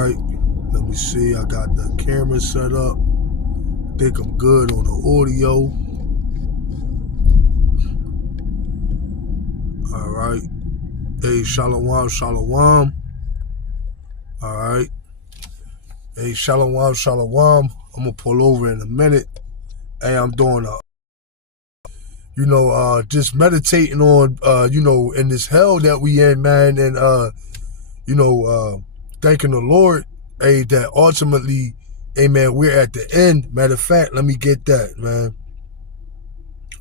right, let me see. I got the camera set up. I think I'm good on the audio. All right. Hey, shalom, shalom. All right. Hey, shalom, shalom. I'm gonna pull over in a minute. Hey, I'm doing just meditating on, in this hell that we in, man, and thanking the Lord, hey, that ultimately, hey, man, we're at the end. Matter of fact, let me get that, man.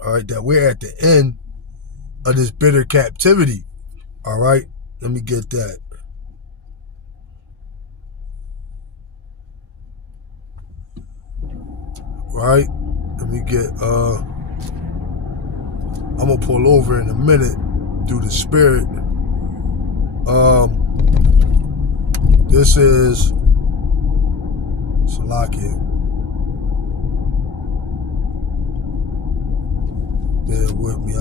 All right, that we're at the end of this bitter captivity. All right, let me get that. Right, let me get, I'm gonna pull over in a minute through the spirit. This is Salakia. Bear with me.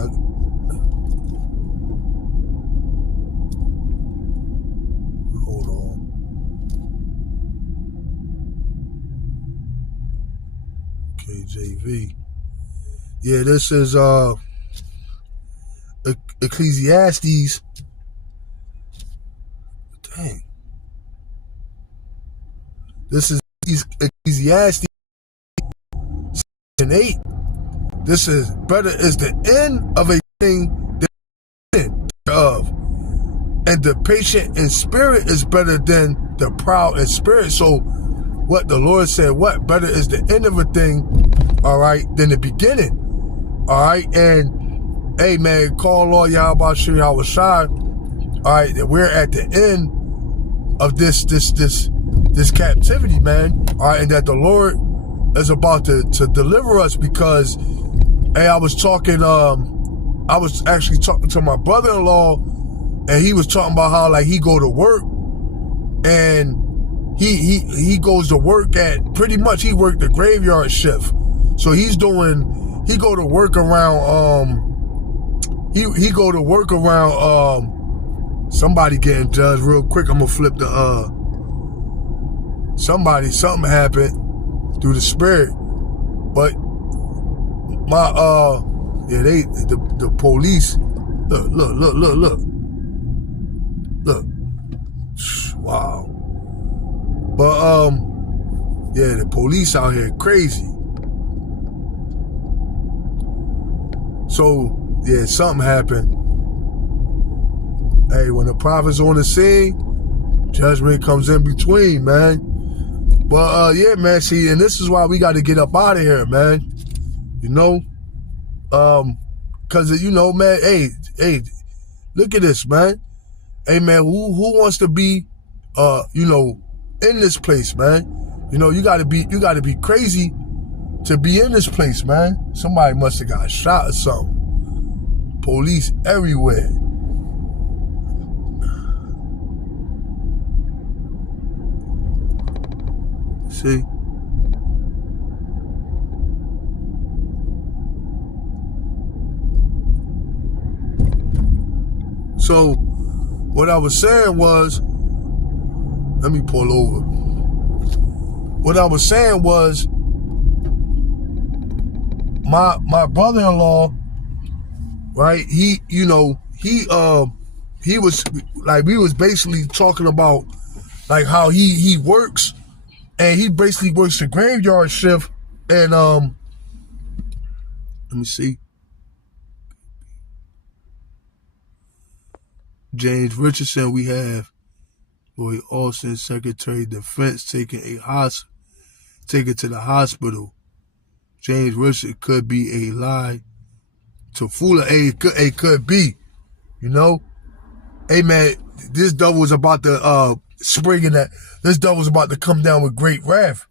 Hold on. KJV. Yeah, this is Ecclesiastes. Dang. This is Ecclesiastes 8. This is better is the end of a thing than the end of. And the patient in spirit is better than the proud in spirit. So what the Lord said, what better is the end of a thing, all right, than the beginning. All right, and hey, man, call Lord Yahweh Shai, all right, that we're at the end of this captivity, man. All right, and that the Lord is about to deliver us because, hey, I was actually talking to my brother-in-law, and he was talking about how, like, he go to work, and he goes to work at, pretty much, he worked the graveyard shift. So he go to work around, he go to work around, somebody getting judged real quick. I'm gonna flip the, something happened through the spirit. But the police, look. Wow. But, the police out here crazy. So, yeah, something happened. Hey, when the prophet's on the scene, judgment comes in between, man. But, yeah, man, see, and this is why we got to get up out of here, man. You know? Because, man, hey, look at this, man. Hey, man, who wants to be, in this place, man? You gotta be crazy to be in this place, man. Somebody must have got shot or something. Police everywhere. See? So, what I was saying was, let me pull over. What I was saying was, my brother-in-law, right? He was like, we was basically talking about like how he works, and he basically works the graveyard shift, and let me see. James Richardson, we have Lloyd Austin, Secretary of Defense, taken to the hospital. James Richardson could be a lie to fool her. It could be, Hey, man, this devil was about to spring in that. This devil was about to come down with great wrath.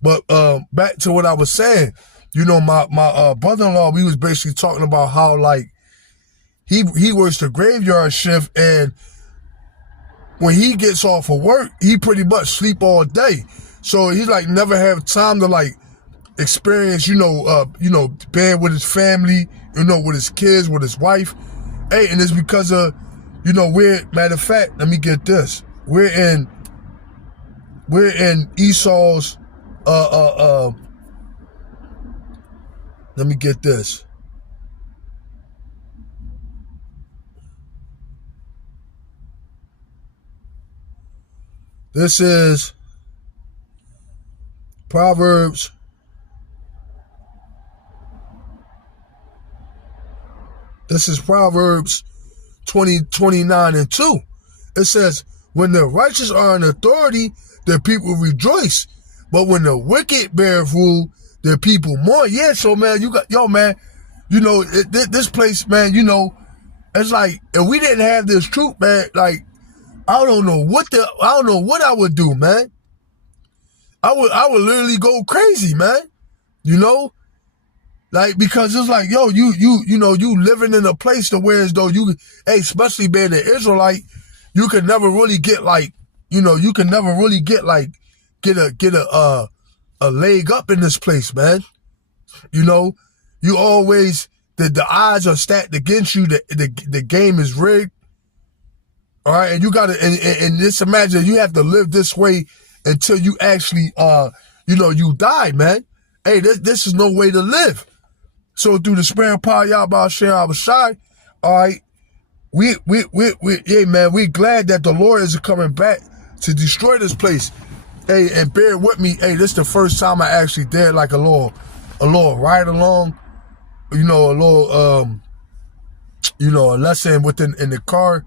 But back to what I was saying, my brother-in-law, we was basically talking about how, like, he works the graveyard shift, and when he gets off of work, he pretty much sleep all day. So he like never have time to like experience, being with his family, with his kids, with his wife. Hey, and it's because of, matter of fact, let me get this. We're in we're in Esau's, let me get this. This is Proverbs 20:29-2. It says, when the righteous are in authority, the people rejoice. But when the wicked bear rule, the people mourn. Yeah, so man, man, this place, man, it's like, if we didn't have this truth, man, like, I don't know what I would do, man. I would literally go crazy, man. Like, because it's like, yo, you living in a place to where as though especially being an Israelite, you can never really get like, get a leg up in this place, man. You always, the odds are stacked against you. The game is rigged. All right. And you gotta, and just imagine you have to live this way until you actually, you die, man. Hey, this is no way to live. So through the spirit of power, Yahweh Shem Shai, all right, we glad that the Lord is coming back to destroy this place. Hey, and bear with me. Hey, this is the first time I actually did like a little ride along, a little, a lesson in the car,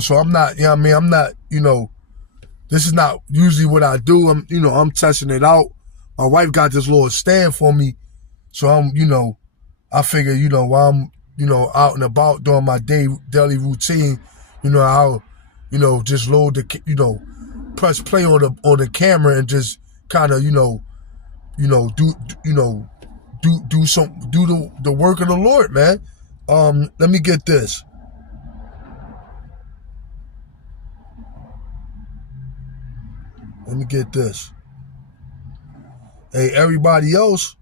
so I'm not, I'm not, this is not usually what I do. I'm testing it out. My wife got this little stand for me. So I'm, I figure, while I'm, out and about doing my daily routine, I'll, just load the, press play on the camera and just kind of, do the work of the Lord, man. Let me get this. Hey, everybody else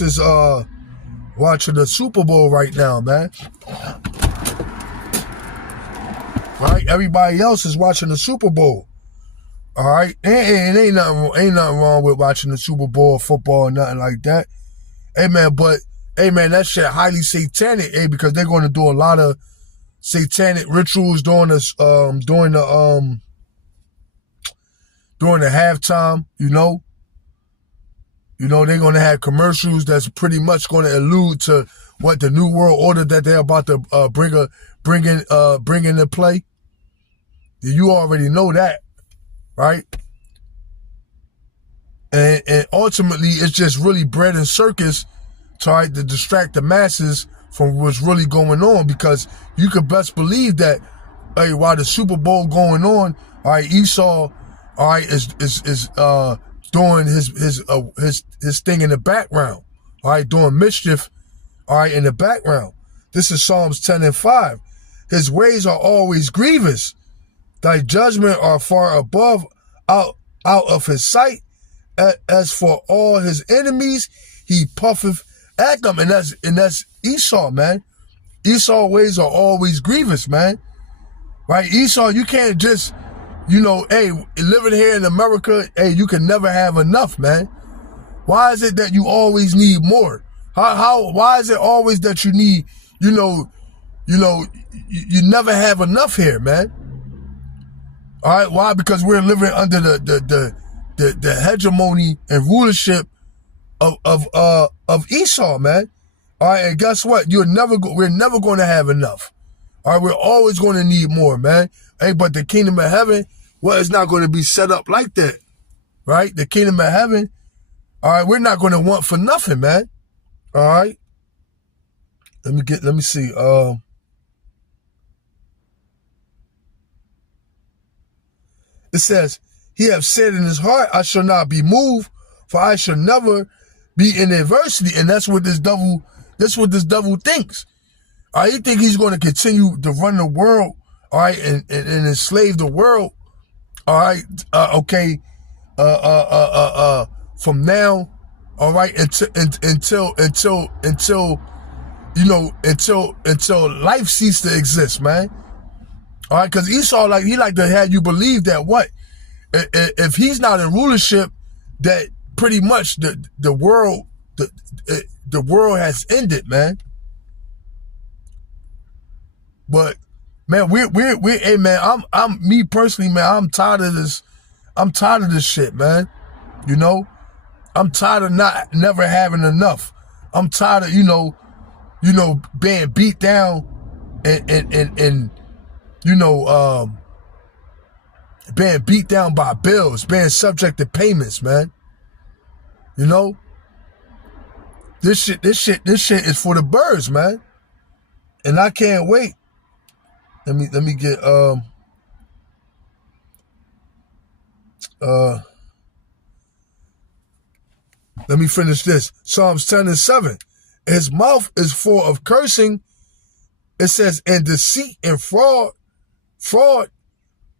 is watching the Super Bowl right now, man. Right? Everybody else is watching the Super Bowl. All right? And ain't nothing wrong with watching the Super Bowl or football or nothing like that. Hey, man, but that shit highly satanic, because they're going to do a lot of satanic rituals during the halftime, they're going to have commercials that's pretty much going to allude to what the new world order that they're about to bring into play. You already know that, right? And ultimately, it's just really bread and circus to distract the masses from what's really going on, because you could best believe that, hey, while the Super Bowl going on, all right, Esau, all right, is doing his thing in the background, all right, doing mischief, all right, in the background. This is Psalms 10:5. His ways are always grievous. Thy judgment are far above, out of his sight. As for all his enemies, he puffeth at them. And that's Esau, man. Esau's ways are always grievous, man. Right? Esau, you can't just, hey, living here in America, hey, you can never have enough, man. Why is it that you always need more? Why is it always that you need, you never have enough here, man? All right, why? Because we're living under the hegemony and rulership of Esau, man. All right, and guess what? We're never going to have enough. All right, we're always going to need more, man. Hey, but the kingdom of heaven, well, it's not going to be set up like that, right? The kingdom of heaven, all right, we're not going to want for nothing, man. All right, let me see. It says, he have said in his heart, I shall not be moved, for I shall never be in adversity. And that's what this devil thinks. All right, he think he's going to continue to run the world, all right, and enslave the world, all right, from now, all right, until life ceases to exist, man. All right, because Esau, he like to have you believe that what? if he's not in rulership, that pretty much the world has ended, man. But man, hey man, I'm me personally, man, I'm tired of this. I'm tired of this shit, man. You know, I'm tired of never having enough. I'm tired of, being beat down and being beat down by bills, being subject to payments, man. You know? This shit is for the birds, man. And I can't wait. Let me get let me finish this. Psalms 10:7. His mouth is full of cursing. It says, and deceit and fraud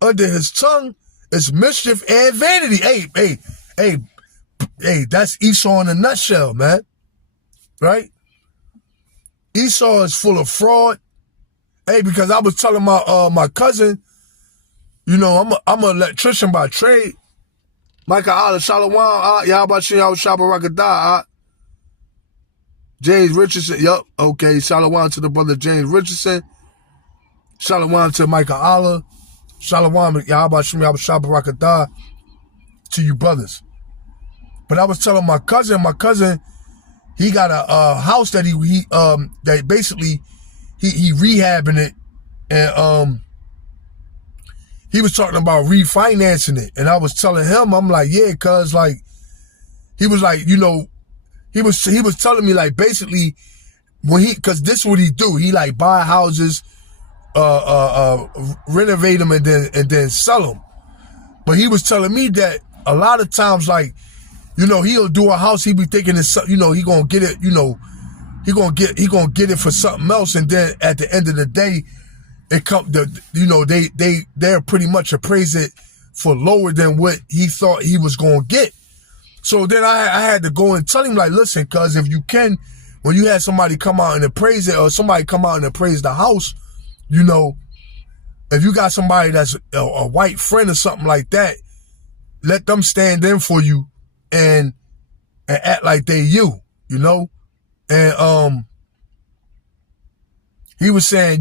under his tongue is mischief and vanity. Hey, that's Esau in a nutshell, man. Right? Esau is full of fraud. Hey, because I was telling my cousin, I'm an electrician by trade. Michael Allah, Shalom, Yahbashim, Shabbat Rakadah, James Richardson, yup, okay, Shalom to the brother James Richardson, Shalom to Michael Allah, Shalom, Yahbashim, Shabbat Rakadah, to you brothers. But I was telling my cousin, he got a house that that basically he rehabbing it, and he was talking about refinancing it. And I was telling him, I'm like, yeah, cuz like, he was like, he was telling me like, basically cause this is what he do. He like buy houses, renovate them and then sell them. But he was telling me that a lot of times, like, he'll do a house, he be thinking it's, he gonna get it, he gonna get it for something else. And then at the end of the day, they're pretty much appraise it for lower than what he thought he was going to get. So then I had to go and tell him, like, listen, cuz if you can, when you had somebody come out and appraise it, or somebody come out and appraise the house, if you got somebody that's a white friend or something like that, let them stand in for you and act like they you, and he was saying,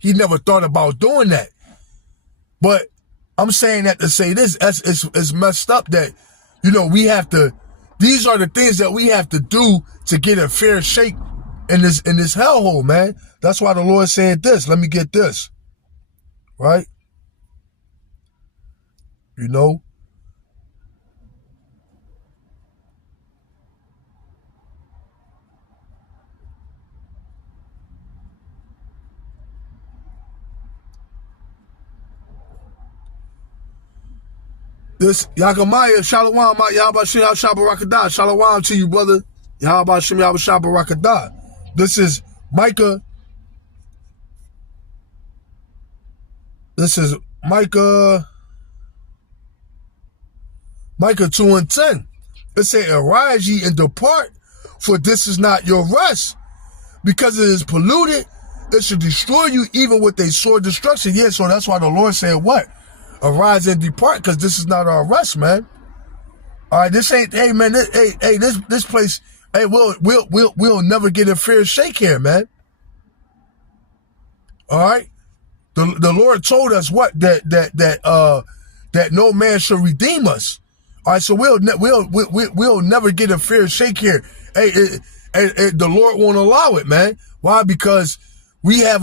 he never thought about doing that. But I'm saying that to say this, it's messed up that, we have to, these are the things that we have to do to get a fair shake in this hellhole, man. That's why the Lord said this. Let me get this. Right? This Yakamaya, Shalom, Yahbashim, Shabbat Rakadah. Shalom to you, brother. Yahbashim, Shabbat Rakadah. This is Micah. This is Micah 2:10. It say, arise ye and depart, for this is not your rest. Because it is polluted, it should destroy you even with a sore destruction. Yeah, so that's why the Lord said what? Arise and depart, because this is not our rest, man. All right, this ain't, hey man, this place, hey, we'll never get a fair shake here, man. All right, the Lord told us what that no man shall redeem us. All right, so we'll never get a fair shake here. Hey, the Lord won't allow it, man. Why? Because we have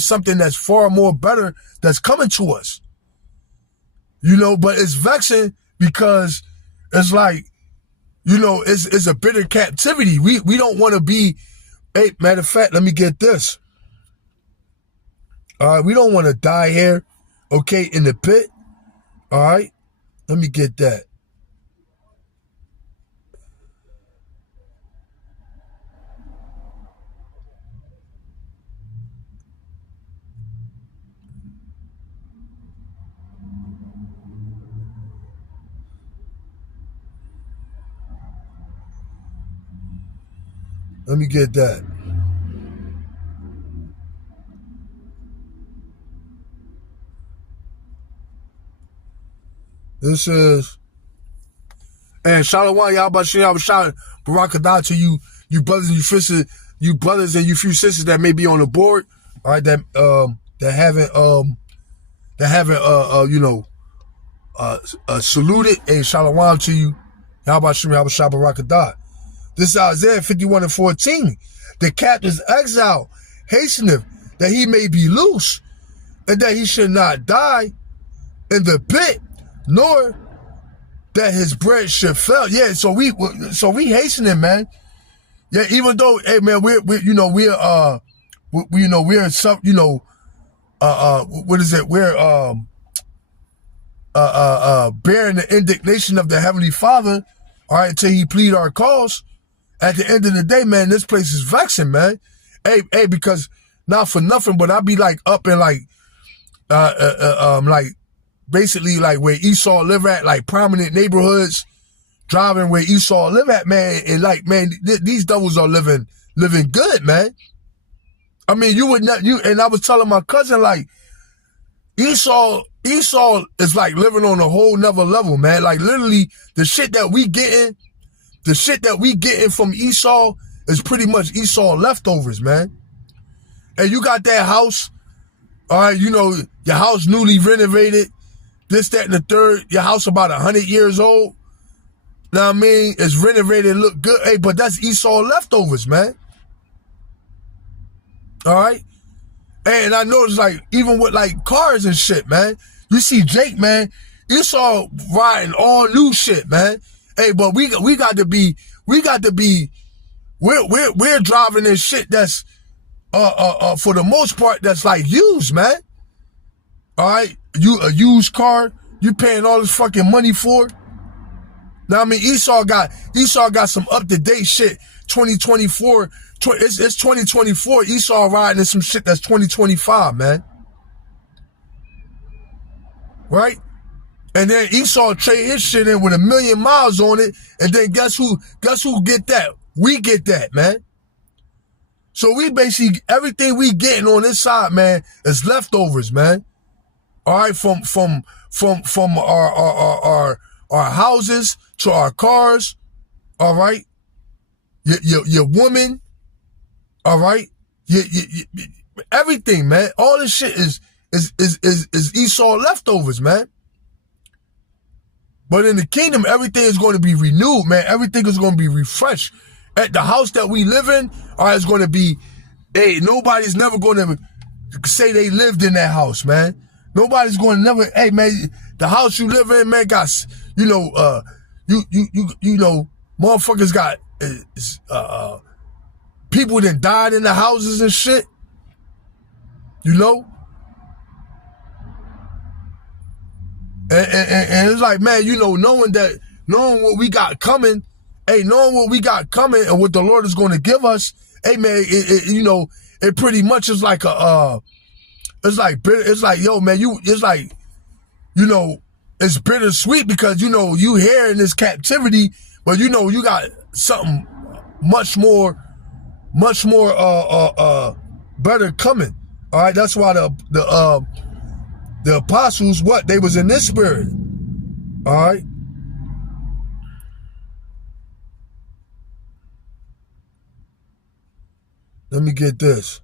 something that's far more better that's coming to us. But it's vexing because it's like, it's a bitter captivity. We don't want to be, hey, matter of fact, let me get this. All right, we don't want to die here, okay, in the pit. All right, let me get that. Let me get that. This is, and Shalom, Yahweh shout Barakadah to you, you brothers and you sisters, few sisters that may be on the board, all right, that haven't saluted. And Shalom to you, Yahweh shout Barakadah. This is Isaiah 51:14. The captive's exile hasteneth that he may be loose, and that he should not die in the pit, nor that his bread should fail. Yeah, so we hastening, man. Yeah, even though, hey man, we're what is it? We're bearing the indignation of the Heavenly Father, all right, until he plead our cause. At the end of the day, man, this place is vexing, man. Hey, because not for nothing, but I be like up in like basically like where Esau live at, like prominent neighborhoods, driving where Esau live at, man, and like, man, these devils are living good, man. I mean, and I was telling my cousin, like, Esau is like living on a whole nother level, man. Like literally the shit that we getting from Esau is pretty much Esau leftovers, man. And you got that house, all right, your house newly renovated, this, that, and the third, your house about 100 years old. Know what I mean? It's renovated, look good. Hey, but that's Esau leftovers, man. All right? And I noticed, like, even with, like, cars and shit, man. You see Jake, man, Esau riding all new shit, man. Hey, but we got to be, we're driving this shit that's, for the most part, that's, like, used, man. All right? A used car, you paying all this fucking money for. Now, I mean, Esau got some up-to-date shit, 2024, it's 2024, Esau riding in some shit that's 2025, man. Right? And then Esau trade his shit in with 1 million miles on it, and then guess who get that? We get that, man. So we basically, everything we getting on this side, man, is leftovers, man. All right, from our houses to our cars, all right, your woman, all right, everything, man. All this shit is Esau leftovers, man. But in the kingdom, everything is going to be renewed, man. Everything is going to be refreshed. At the house that we live in, all right, it's going to be, hey, nobody's never going to say they lived in that house, man. Nobody's going to never, hey, man, the house you live in, man, got, motherfuckers got, people that died in the houses and shit, And it's like, man, knowing what we got coming, hey, knowing what we got coming and what the Lord is going to give us, hey, man, it pretty much is like it's like, yo, man, it's bittersweet because, you here in this captivity, but you got something much more better coming. All right, that's why the apostles, they was in this spirit. All right. Let me get this.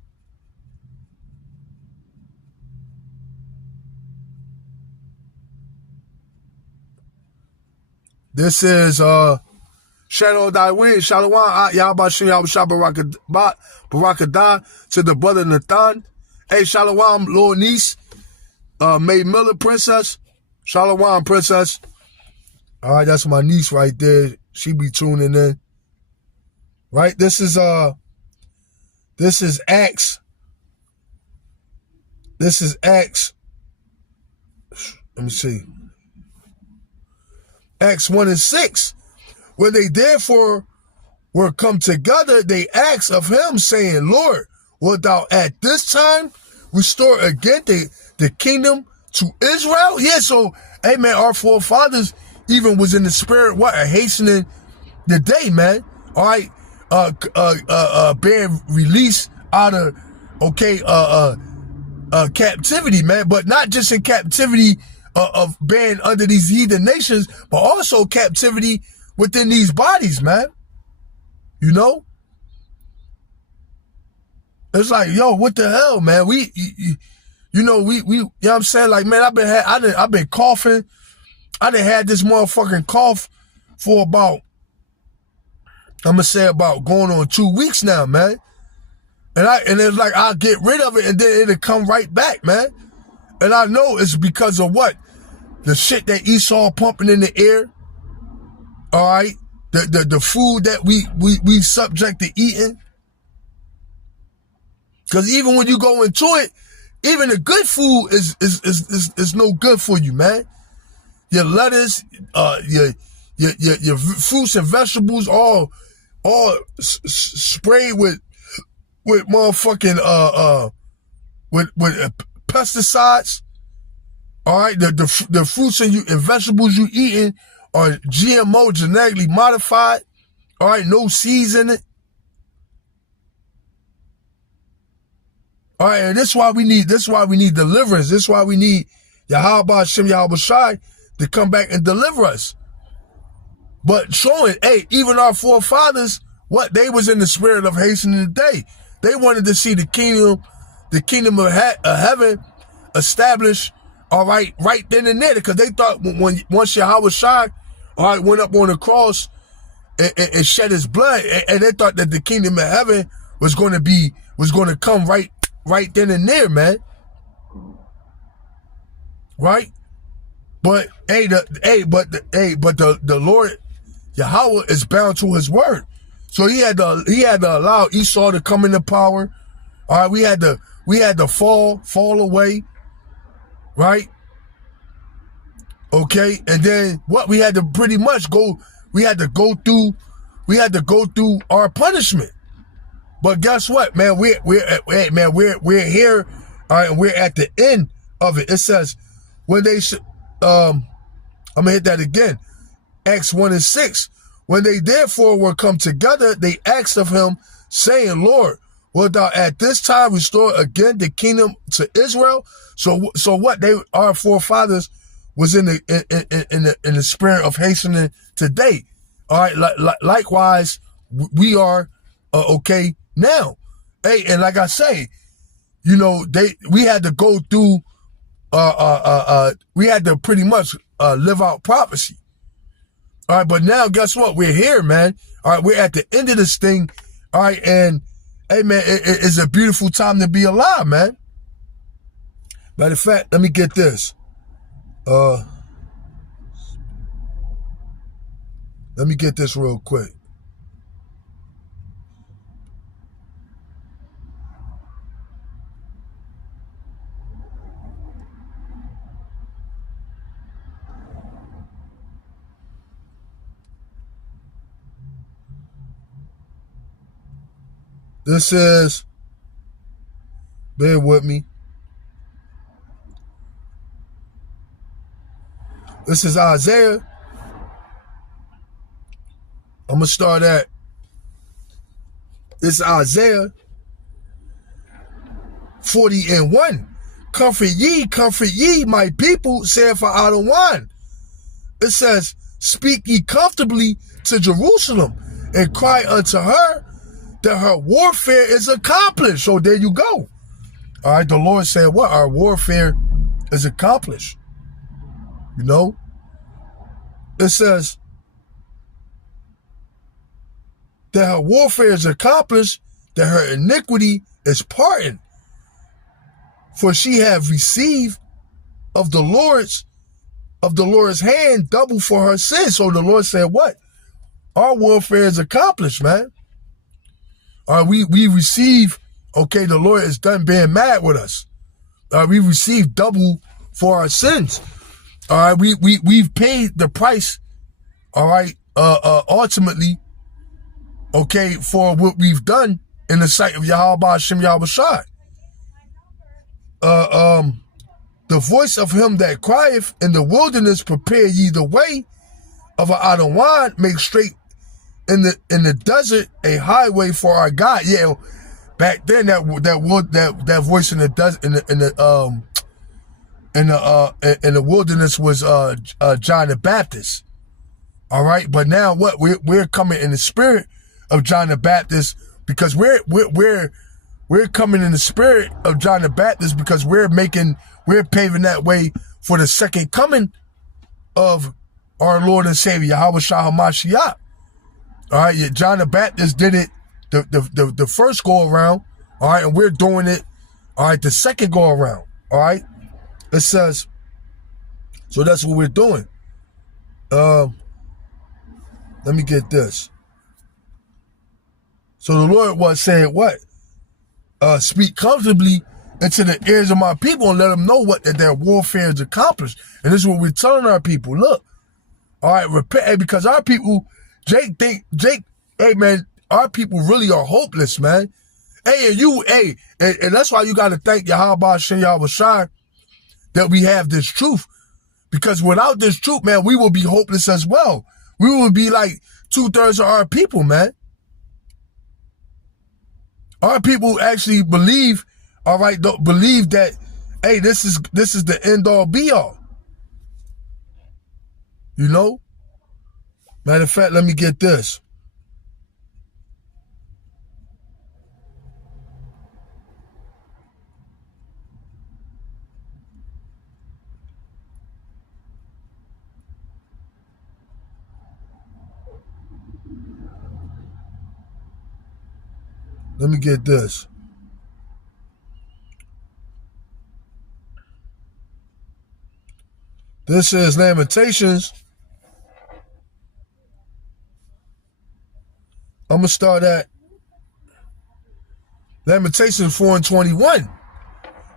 This is Shadow Thy Wing, Shalom, Yahweh Barakadah to the brother Nathan. Hey, Shalom, Lord Niece, May Miller, Princess. Shalom, Princess. All right, that's my niece right there. She be tuning in. Right, this is Acts. This is Acts. Let me see. Acts 1:6. When they therefore were come together, they asked of him, saying, Lord, wilt thou at this time restore again the kingdom to Israel? Yeah, so, hey, man, our forefathers even was in the spirit, hastening the day, man. All right, being released out of, captivity, man, but not just in captivity of being under these heathen nations, but also captivity within these bodies, man. You know? It's like, yo, what the hell, man? You know what I'm saying? Like, man, I've been coughing. I done had this motherfucking cough for about going on 2 weeks now, man. And it's like I'll get rid of it and then it'll come right back, man. And I know it's because of what? The shit that Esau pumping in the air. All right? The food that we subject to eating. Because even when you go into it, even the good food is no good for you, man. Your lettuce, your fruits and vegetables, all sprayed with motherfucking with pesticides. All right, the fruits and vegetables you eating are GMO, genetically modified. All right, no seeds in it. All right, and this is why we need deliverance. This is why we need Yahweh Hashem Yahweh Shai to come back and deliver us. But showing, hey, even our forefathers, what they was in the spirit of hastening the day. They wanted to see the kingdom of heaven established, all right then and there, because they thought once Yahweh Shai, all right, went up on the cross and shed his blood, and they thought that the kingdom of heaven was going to come right then and there, man. Right? But the Lord Yahweh is bound to his word. So he had to allow Esau to come into power. All right, we had to fall away. Right? Okay, and then what we had to go through our punishment. But guess what, man? We're here, all right, and we're at the end of it. It says when they I'm gonna hit that again. Acts 1:6. When they therefore were come together, they asked of him, saying, Lord, wilt thou at this time restore again the kingdom to Israel? So what? Our forefathers was in the spirit of hastening today. All right, likewise, we are okay now. Hey, and like I say, you know, we had to go through. We had to pretty much live out prophecy. All right, but now guess what? We're here, man. All right, we're at the end of this thing. All right, and hey, man, it's a beautiful time to be alive, man. Matter of fact, let me get this. Let me get this real quick. This is, bear with me. This is Isaiah. I'm going to start at, this is Isaiah 40:1. Comfort ye, my people, saith Adonai. It says, speak ye comfortably to Jerusalem and cry unto her that her warfare is accomplished. So there you go. All right, the Lord said what? Our warfare is accomplished. You know? It says that her warfare is accomplished, that her iniquity is pardoned. For she have received of the Lord's hand double for her sins. So the Lord said what? Our warfare is accomplished, man. We receive, okay, the Lord is done being mad with us. We receive double for our sins. All right, we've paid the price, all right, ultimately, okay, for what we've done in the sight of Yahweh Hashem Yahweh Shai. The voice of him that crieth in the wilderness, prepare ye the way of an Adonai, make straight in the desert a highway for our God. Yeah, back then that voice in the desert, in in the wilderness was John the Baptist. All right, but now what? We're coming in the spirit of John the Baptist because we're coming in the spirit of John the Baptist because we're paving that way for the second coming of our Lord and Savior Yahawashi HaMashiach. All right, yeah, John the Baptist did it the first go around. All right, and we're doing it. All right, the second go around. All right, it says. So that's what we're doing. Let me get this. So the Lord was saying what? Speak comfortably into the ears of my people and let them know that their warfare is accomplished. And this is what we're telling our people. Look, all right, repent, because our people, hey man, our people really are hopeless, man. Hey, and that's why you got to thank Yahweh Shem Yahawashi that we have this truth. Because without this truth, man, we will be hopeless as well. We will be like 2/3 of our people, man. Our people actually believe, all right, believe that, hey, this is the end all be all. You know? Matter of fact, let me get this. Let me get this. This is Lamentations. I'm going to start at Lamentations 4:21.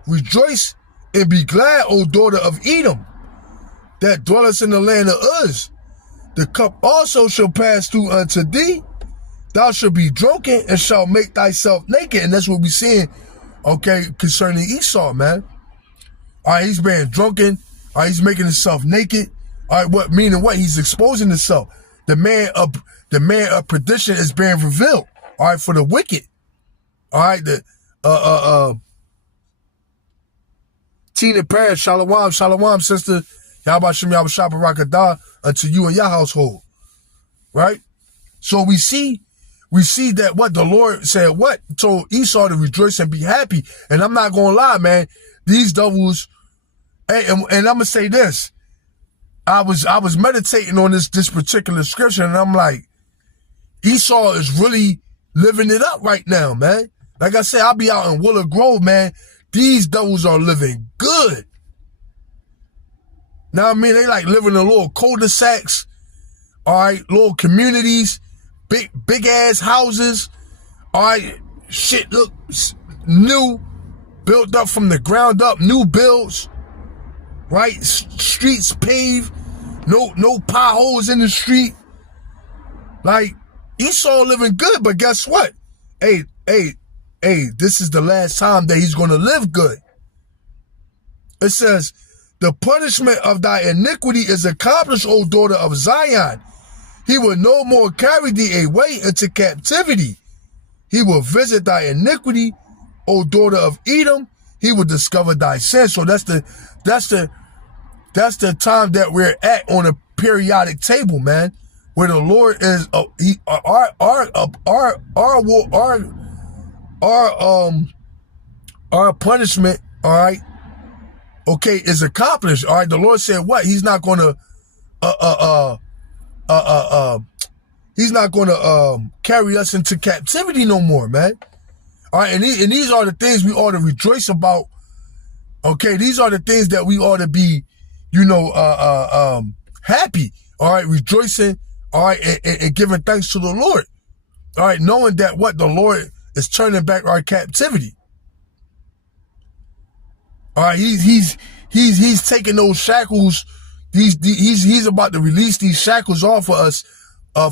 Rejoice and be glad, O daughter of Edom, that dwellest in the land of Uz. The cup also shall pass through unto thee. Thou shalt be drunken and shalt make thyself naked. And that's what we're seeing, okay, concerning Esau, man. All right, he's being drunken. All right, he's making himself naked. All right, meaning what? He's exposing himself. The man of perdition is being revealed. All right, for the wicked. All right, Tina Parrish, Shalom, sister. Yahweh Shem Yahawashi Barakadah unto you and your household. Right? So we see that what the Lord said, what? Told Esau to rejoice and be happy. And I'm not going to lie, man. These devils, and I'm going to say this. I was meditating on this particular scripture, and I'm like, Esau is really living it up right now, man. Like I said, I'll be out in Willow Grove, man. These devils are living good. Now, I mean, they like living in little cul-de-sacs, all right, little communities, big ass houses, all right, shit looks new, built up from the ground up, new builds, right, streets paved, no potholes in the street, like, Esau living good, but guess what? Hey, this is the last time that he's gonna live good. It says, the punishment of thy iniquity is accomplished, O daughter of Zion. He will no more carry thee away into captivity. He will visit thy iniquity, O daughter of Edom. He will discover thy sin. So that's the time that we're at on a periodic table, man, where the Lord is our punishment, all right, okay, is accomplished. All right, the Lord said what? He's not gonna carry us into captivity no more, man. All right, and these are the things we ought to rejoice about. Okay, these are the things that we ought to be, happy. All right, rejoicing. All right, and giving thanks to the Lord. All right, knowing that what the Lord is turning back our captivity. All right, he's taking those shackles. He's about to release these shackles off of us,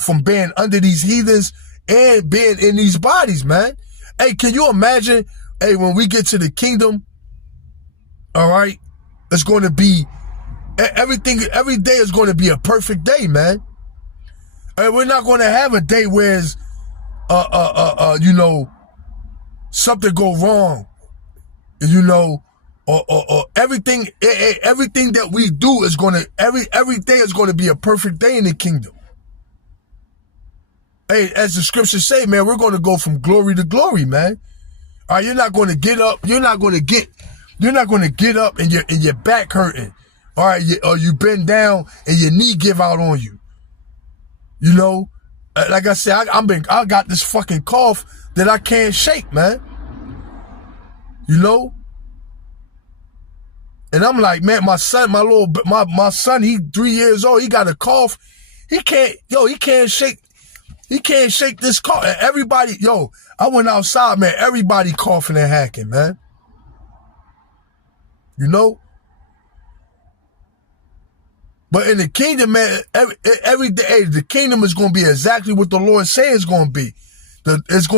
from being under these heathens and being in these bodies, man. Hey, can you imagine? Hey, when we get to the kingdom, all right, it's going to be everything. Every day is going to be a perfect day, man. And we're not going to have a day where something go wrong, or everything that we do is gonna every day is gonna be a perfect day in the kingdom. Hey, as the scriptures say, man, we're gonna go from glory to glory, man. All right, you're not gonna get up. You're not gonna get up and your back hurting. All right, or you bend down and your knee give out on you. You know, like I said, I got this fucking cough that I can't shake, man. You know. And I'm like, man, my son, my son, he 3 years old. He got a cough. He can't shake this cough. And everybody, I went outside, man. Everybody coughing and hacking, man. You know? But in the kingdom, man, every day, the kingdom is going to be exactly what the Lord says it's going to be. It's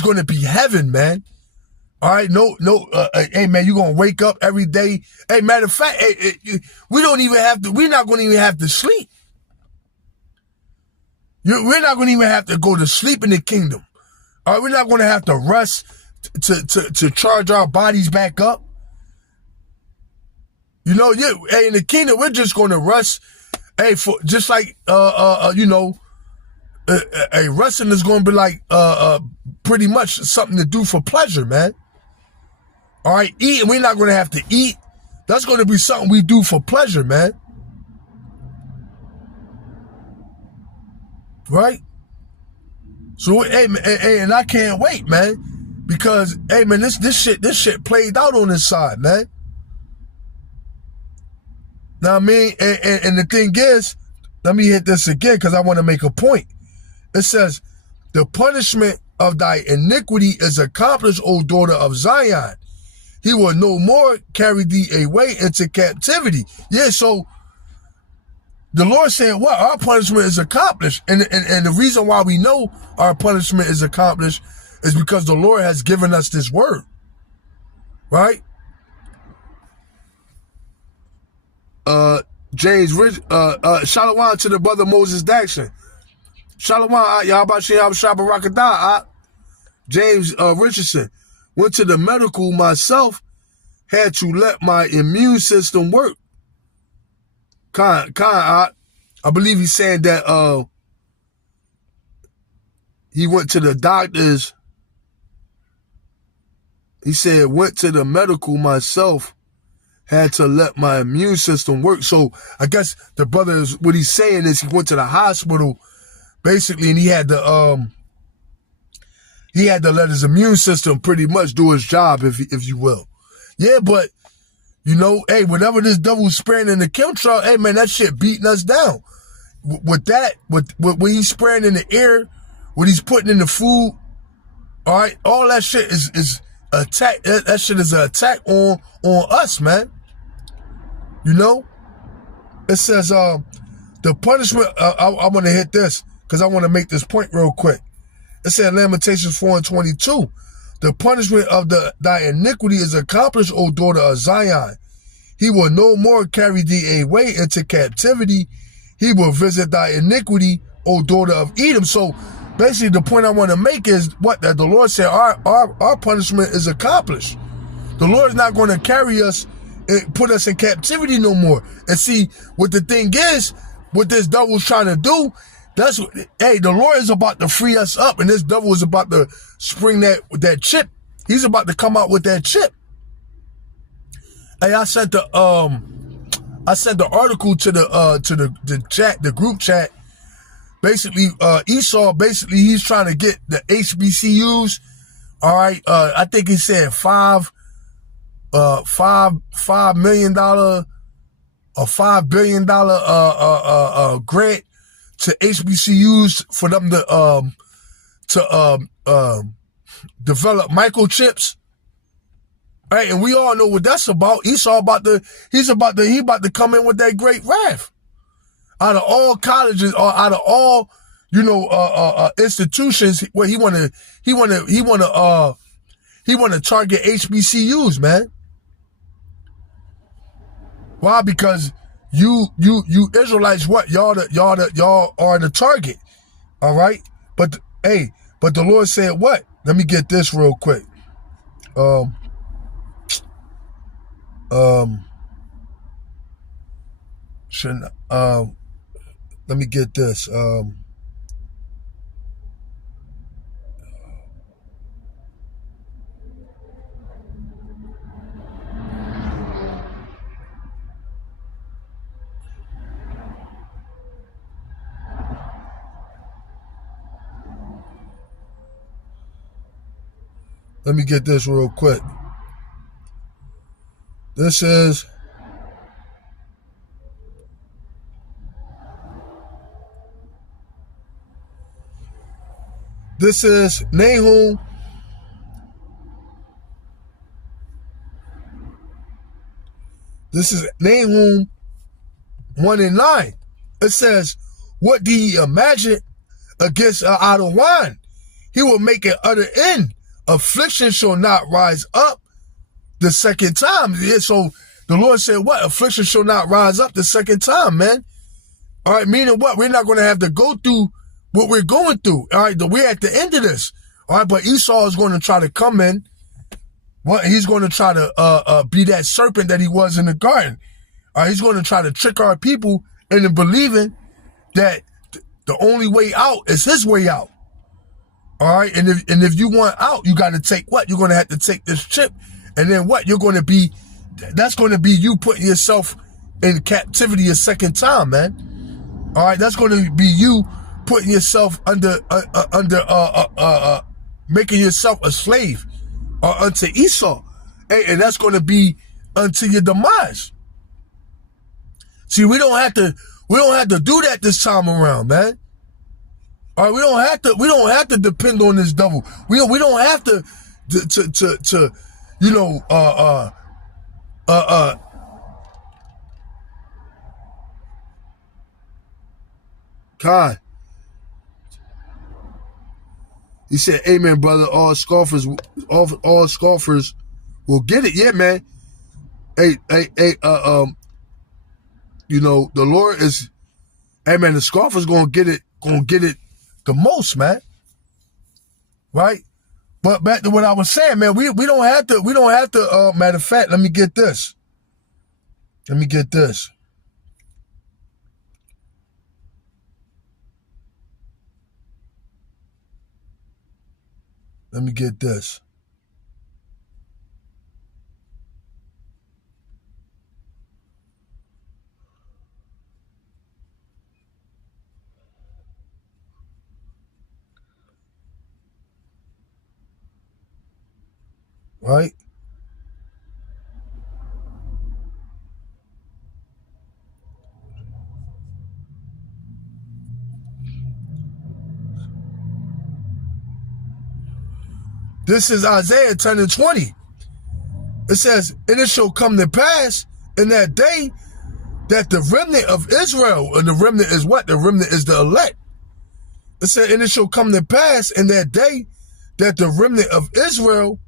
going to be heaven, man. All right, hey man, you're gonna wake up every day. Hey, matter of fact, we're not gonna even have to sleep. We're not gonna even have to go to sleep in the kingdom. All right, we're not gonna have to rest to charge our bodies back up. You know, hey, in the kingdom, we're just gonna rest. Hey, for just like resting is gonna be like pretty much something to do for pleasure, man. All right, eating, we're not going to have to eat. That's going to be something we do for pleasure, man. Right? So, hey, man, and I can't wait, man. Because, hey, man, this shit played out on this side, man. Now, I mean, and the thing is, let me hit this again because I want to make a point. It says, the punishment of thy iniquity is accomplished, O daughter of Zion. He will no more carry thee away into captivity. Yeah, so the Lord said, what? Our punishment is accomplished. And the reason why we know our punishment is accomplished is because the Lord has given us this word. Right? James Rich, Shalom to the brother Moses Daxon. Shalom, Yahabashim Shabbarakadah. James Richardson. Went to the medical myself, had to let my immune system work. I believe he's saying that he went to the doctors. He said, went to the medical myself, had to let my immune system work. So I guess the brother is, what he's saying is he went to the hospital basically, and he had to let his immune system pretty much do his job, if you will. Yeah, but, you know, hey, whatever this devil's spraying in the chemtrail, hey, man, that shit beating us down. With what he's spraying in the air, what he's putting in the food, all right, all that shit is attack. That shit is an attack on us, man. You know? It says, the punishment, I want to hit this, because I want to make this point real quick. It said Lamentations 4:22. The punishment of thy iniquity is accomplished, O daughter of Zion. He will no more carry thee away into captivity. He will visit thy iniquity, O daughter of Edom. So basically the point I want to make is that the Lord said our punishment is accomplished. The Lord is not going to carry us and put us in captivity no more. And see, what the thing is, what this devil's trying to do, the Lord is about to free us up, and this devil is about to spring that chip. He's about to come out with that chip. Hey, I sent the article to the chat, the group chat. Basically, Esau, he's trying to get the HBCUs. All right, I think he said $5 million or $5 billion grant to HBCUs for them to develop microchips. Right, and we all know what that's about. Esau about to come in with that great wrath. Out of all colleges, or out of all, institutions, where he wanna target HBCUs, man. Why? Because you Israelites, what y'all are the target. All right, but the Lord said what? Let me get this real quick. Shouldn't, let me get this. Let me get this real quick. This is Nahum. This is Nahum 1:9. It says, "What do ye imagine against an idle wine? He will make an utter end. Affliction shall not rise up the second time." Yeah, so the Lord said, what? Affliction shall not rise up the second time, man. All right, meaning what? We're not going to have to go through what we're going through. All right, we're at the end of this. All right, but Esau is going to try to come in. What? He's going to try to be that serpent that he was in the garden. All right, he's going to try to trick our people into believing that the only way out is his way out. All right, and if you want out, you got to take what? You're going to have to take this chip, and then what? You're going to be, that's going to be you putting yourself in captivity a second time, man. All right, that's going to be you putting yourself under making yourself a slave unto Esau, and that's going to be unto your demise. See, we don't have to do that this time around, man. All right, we don't have to depend on this devil. We don't have to God. He said, "Amen, brother. All scoffers will get it." Yeah, man. Hey, the Lord is, hey man, the scoffers gonna get it the most, man. Right? But back to what I was saying, man, we don't have to, matter of fact, let me get this. Let me get this. Right? This is Isaiah 10:20. It says, "And it shall come to pass in that day that the remnant of Israel," and the remnant is what? The remnant is the elect. It said, "And it shall come to pass in that day that the remnant of Israel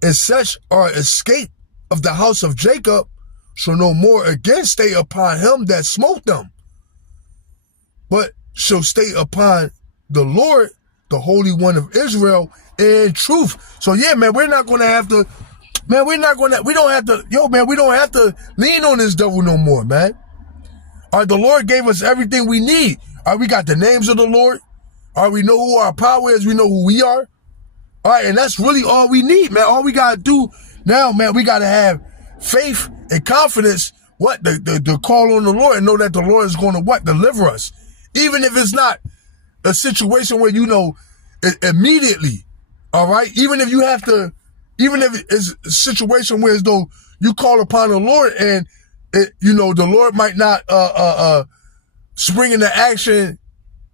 and such are escaped of the house of Jacob shall no more again stay upon him that smote them, but shall stay upon the Lord, the Holy One of Israel, in truth." So yeah, man, we don't have to lean on this devil no more, man. All right, the Lord gave us everything we need. All right, we got the names of the Lord. All right, we know who our power is. We know who we are. All right, and that's really all we need, man. All we got to do now, man, we got to have faith and confidence, to call on the Lord and know that the Lord is going to deliver us. Even if it's not a situation where, immediately, all right? Even if it's a situation where as though you call upon the Lord and, the Lord might not spring into action,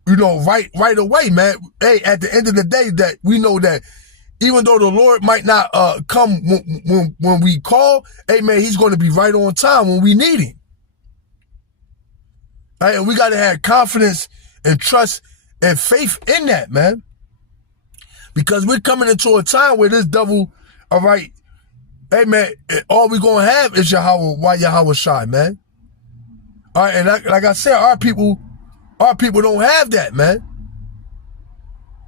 right away, man. Hey, at the end of the day, that we know that even though the Lord might not come when we call, hey, man, he's going to be right on time when we need him. All right, and we got to have confidence and trust and faith in that, man. Because we're coming into a time where this devil, all right, hey, man, all we're going to have is Yahweh Shai, man. All right, and like I said, our people don't have that, man.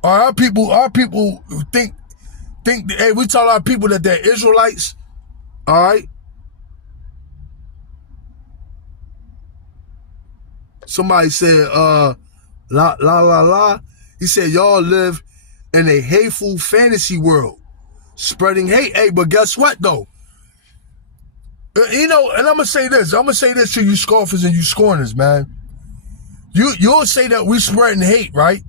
Our people think, hey, we tell our people that they're Israelites, all right, somebody said, la, la, la, la. He said, y'all live in a hateful fantasy world, spreading hate. Hey, but guess what, though? You know, and I'm going to say this. I'm going to say this to you scoffers and you scorners, man. You'll say that we spreading hate, right?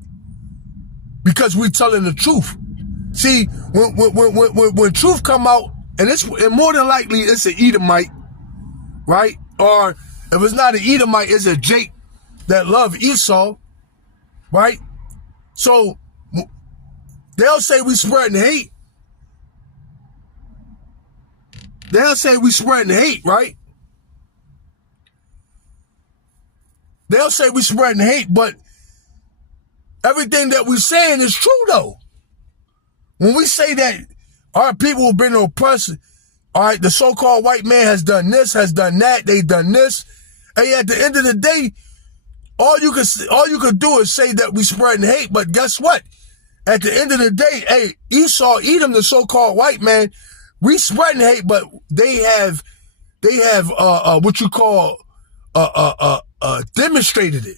Because we telling the truth. See, when truth come out, and more than likely it's an Edomite, right? Or if it's not an Edomite, it's a Jake that love Esau, right? So they'll say we spreading hate. They'll say we spreading hate, right? They'll say we spreading hate, but everything that we're saying is true, though. When we say that our people have been oppressed, all right, the so-called white man has done this, has done that, they done this. Hey, at the end of the day, all you can do is say that we spreading hate, but guess what? At the end of the day, hey, Esau, Edom, the so-called white man, we spreading hate, but they have what you call demonstrated it.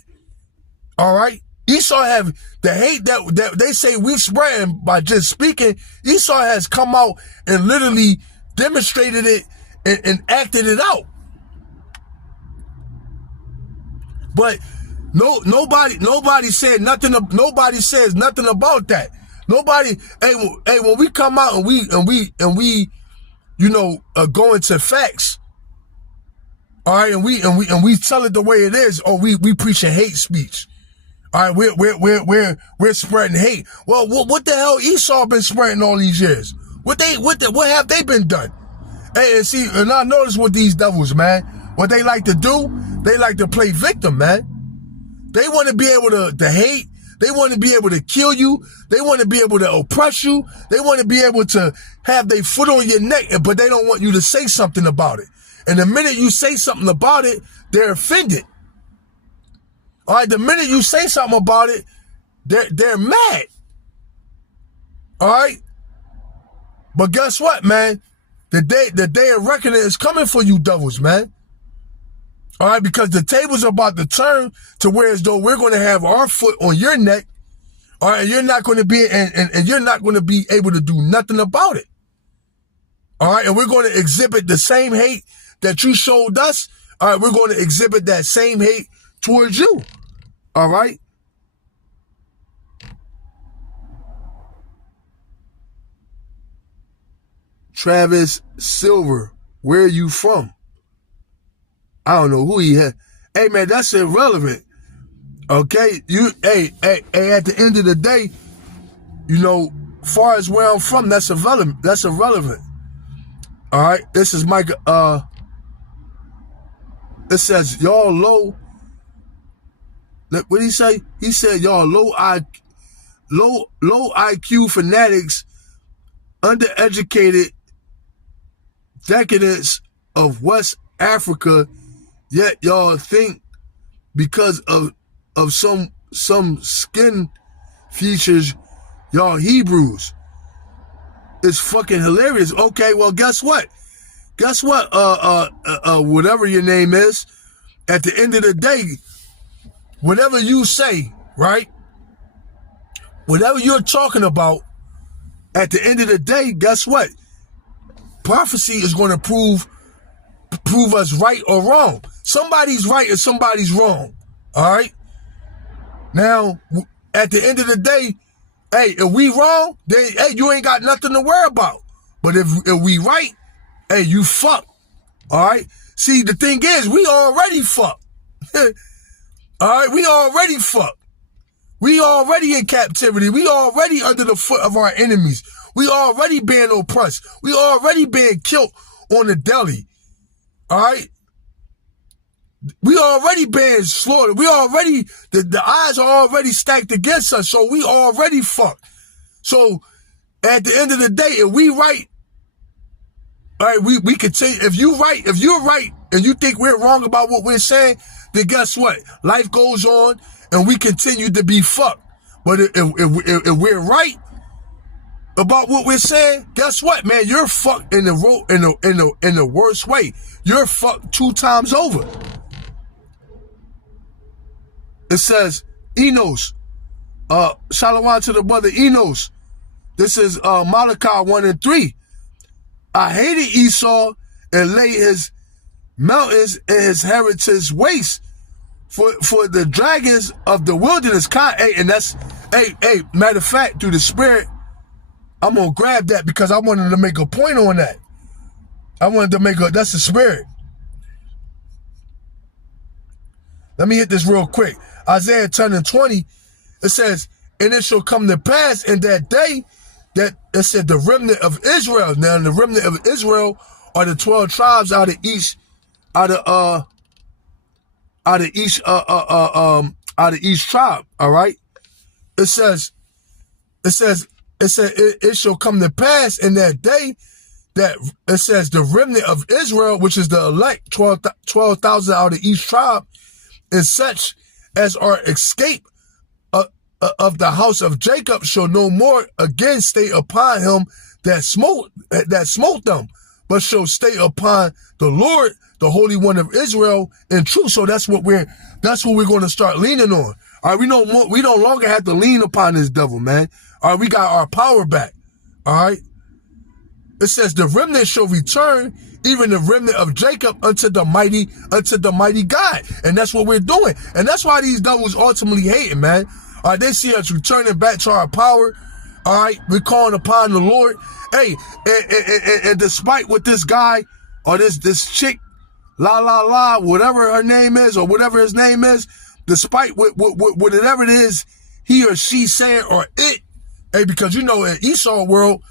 All right, Esau have the hate that they say we spreading by just speaking. Esau has come out and literally demonstrated it and acted it out. But nobody said nothing. Nobody says nothing about that. Nobody. Hey, when we come out and we, you know, go into facts. All right, and we tell it the way it is, or we preaching hate speech. All right, we're spreading hate. Well, what the hell Esau been spreading all these years? What have they been done? Hey, and see, and I notice with these devils, man, what they like to do, they like to play victim, man. They want to be able to hate. They want to be able to kill you. They want to be able to oppress you. They want to be able to have their foot on your neck, but they don't want you to say something about it. And the minute you say something about it, they're offended. All right, the minute you say something about it, they're mad. All right? But guess what, man? The day of reckoning is coming for you devils, man. All right, because the table's about to turn to where as though we're going to have our foot on your neck. All right, and you're not going to be and you're not going to be able to do nothing about it. All right, and we're going to exhibit the same hate that you showed us. All right, we're going to exhibit that same hate towards you. All right. Travis Silver, where are you from? I don't know who he had. Hey, man, that's irrelevant. Okay? Hey, at the end of the day, you know, far as where I'm from, that's irrelevant. That's irrelevant. All right? This is Mike. It says, y'all low. What did he say? He said, y'all low IQ fanatics, undereducated decadents of West Africa, yet y'all think because of some skin features, y'all Hebrews. It's fucking hilarious. Okay, well, guess what? Guess what? Whatever your name is, at the end of the day, whatever you say, right? Whatever you're talking about, at the end of the day, guess what? Prophecy is going to prove us right or wrong. Somebody's right and somebody's wrong. All right? Now, at the end of the day, hey, if we wrong, then hey, you ain't got nothing to worry about. But if we right, hey, you fuck. All right? See, the thing is, we already fucked. All right? We already fucked. We already in captivity. We already under the foot of our enemies. We already being oppressed. We already being killed on the deli. All right? We already being slaughtered. We already, the odds are already stacked against us. So we already fucked. So at the end of the day, if we right, all right, we continue. If you're right and you think we're wrong about what we're saying, then guess what? Life goes on and we continue to be fucked. But if we're right about what we're saying, guess what, man? You're fucked in the worst way. You're fucked 2 times over. It says, Enos. Shalom to the brother Enos. This is Malachi 1 and 3. I hated Esau and laid his mountains and his heritage waste for the dragons of the wilderness. And that's, matter of fact, through the Spirit, I'm going to grab that because I wanted to make a point on that. That's the Spirit. Let me hit this real quick. Isaiah 10 and 20, it says, and it shall come to pass in that day that it said the remnant of Israel. Now, the remnant of Israel are the 12 tribes out of each tribe. All right. It shall come to pass in that day that it says the remnant of Israel, which is the elect, 12,000 out of each tribe, and such as are escaped of the house of Jacob shall no more again stay upon him that smote them, but shall stay upon the Lord, the Holy One of Israel, in truth. So that's what we're going to start leaning on. All right, we no longer have to lean upon this devil, man. All right, we got our power back. All right. It says the remnant shall return, even the remnant of Jacob, unto the mighty God. And that's what we're doing. And that's why these devils ultimately hating, man. All right, they see us returning back to our power. All right, we're calling upon the Lord. Hey, and despite what this guy or this chick, whatever her name is or whatever his name is, despite whatever it is he or she saying or it, hey, because you know in Esau world,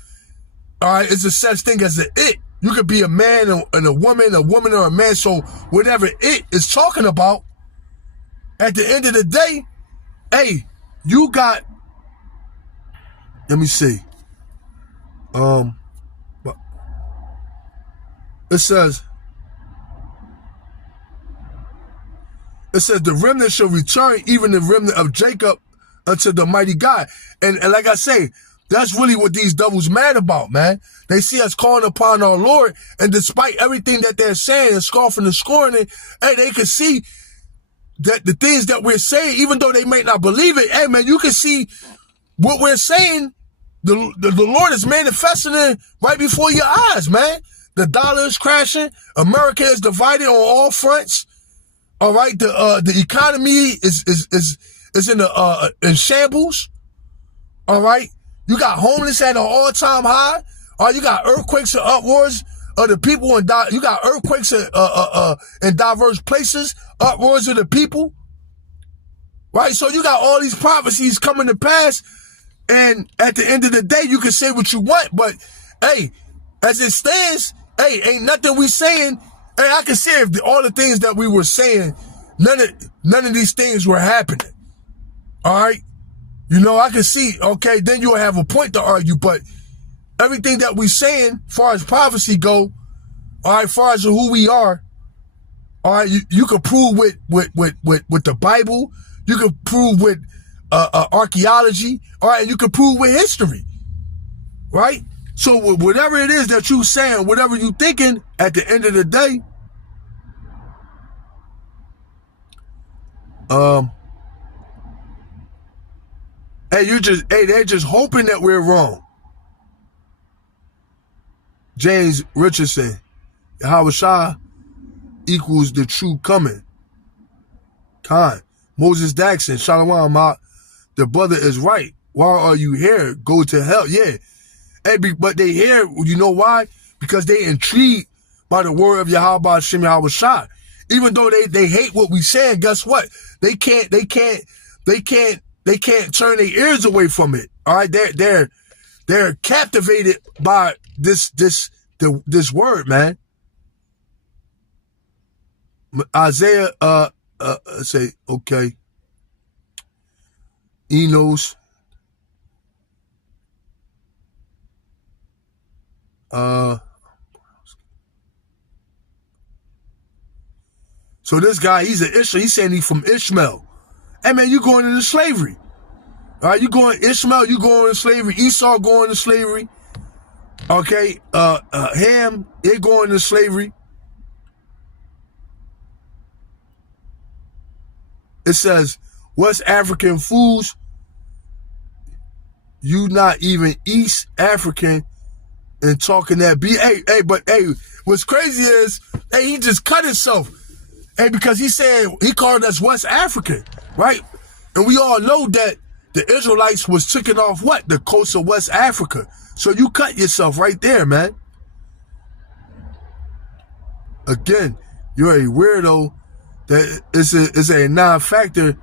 all right, it's a such thing as an it. You could be a man and a woman or a man. So whatever it is talking about, at the end of the day, hey, you got, let me see. It says the remnant shall return, even the remnant of Jacob, unto the mighty God. And like I say, that's really what these devils mad about, man. They see us calling upon our Lord, and despite everything that they're saying and scoffing and scorning, hey, they can see that the things that we're saying, even though they may not believe it, hey, man, you can see what we're saying. The Lord is manifesting it right before your eyes, man. The dollar is crashing. America is divided on all fronts. All right, the economy is in shambles. All right, you got homeless at an all-time high. You got earthquakes and uproars of the people, and you got earthquakes in diverse places, uproars of the people. Right, so you got all these prophecies coming to pass, and at the end of the day, you can say what you want, but hey, as it stands, hey, ain't nothing we saying. Hey, I can say if all the things that we were saying, none of these things were happening. All right, you know, I can see. Okay, then you'll have a point to argue, but everything that we saying, far as prophecy go, all right, far as who we are, all right, you can prove with the Bible, you can prove with archaeology, all right, and you can prove with history, right? So whatever it is that you saying, whatever you thinking, at the end of the day, they're just hoping that we're wrong. James Richardson, Yahweh Shah equals the true coming. Khan, Moses Daxon, Shalom, the brother is right. Why are you here? Go to hell. Yeah. Hey, but they here, you know why? Because they intrigued by the word of Yahweh Hashem Yahweh Shah. Even though they hate what we saying, guess what? They can't turn their ears away from it. All right, they're captivated by this word, man. Isaiah say, okay, Enos, so this guy, he's an Ishmael. He's saying he's from Ishmael. Hey man, you going into slavery. All right, you going Ishmael, you going into slavery. Esau going into slavery. Okay, Ham, they going into slavery. It says, West African foods, you not even East African and talking that but what's crazy is, he just cut himself. Because he called us West African, right? And we all know that the Israelites was taking off what? The coast of West Africa. So you cut yourself right there, man. Again, you're a weirdo. That is a non-factor.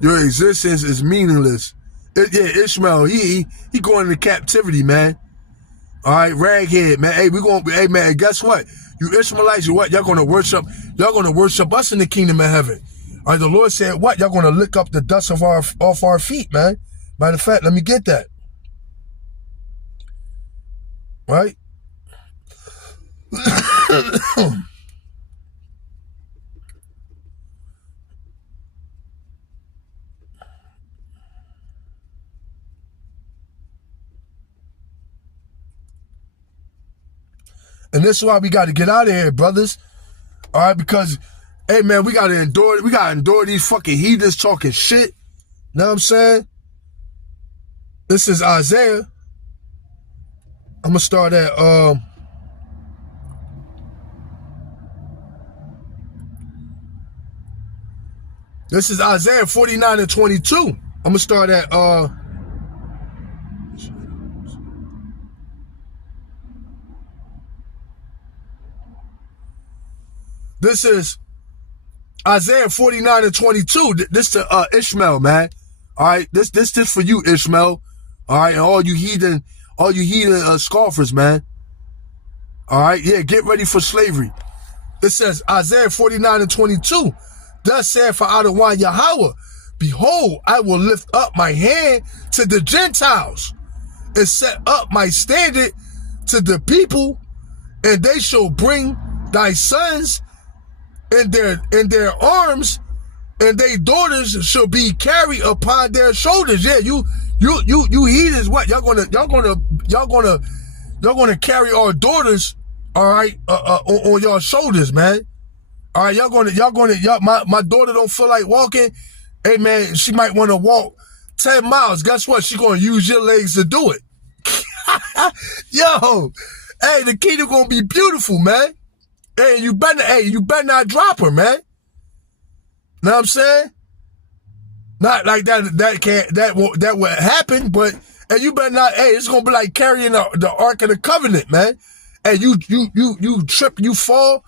Your existence is meaningless. Ishmael, he going into captivity, man. All right, raghead, man. Hey, man, guess what? You Ishmaelites, what? Y'all gonna worship us in the kingdom of heaven. All right, the Lord said, what? Y'all gonna lick up the dust off our feet, man. Matter of fact, let me get that. Right? And this is why we got to get out of here, brothers. All right, because, hey, man, we got to endure these fucking heathens talking shit. Know what I'm saying? This is Isaiah. I'm going to start at, this is Isaiah 49 and 22. I'm going to start at, this is Isaiah 49 and 22. This to Ishmael, man. All right, this for you, Ishmael. All right, and all you heathen scoffers, man. All right, yeah, get ready for slavery. It says Isaiah 49 and 22. Thus saith Adonai Yahweh, behold, I will lift up my hand to the Gentiles and set up my standard to the people, and they shall bring thy sons in their arms, and their daughters shall be carried upon their shoulders. Yeah, you heathens, what? Y'all gonna carry our daughters, all right, on your shoulders, man. All right, my daughter don't feel like walking. Hey, man, she might want to walk 10 miles. Guess what? She gonna use your legs to do it. Yo, hey, the kingdom gonna be beautiful, man. Hey, you better not drop her, man. Know what I'm saying? Not like that would happen, but hey, you better not. Hey, it's gonna be like carrying the Ark of the Covenant, man. Hey, you trip, you fall.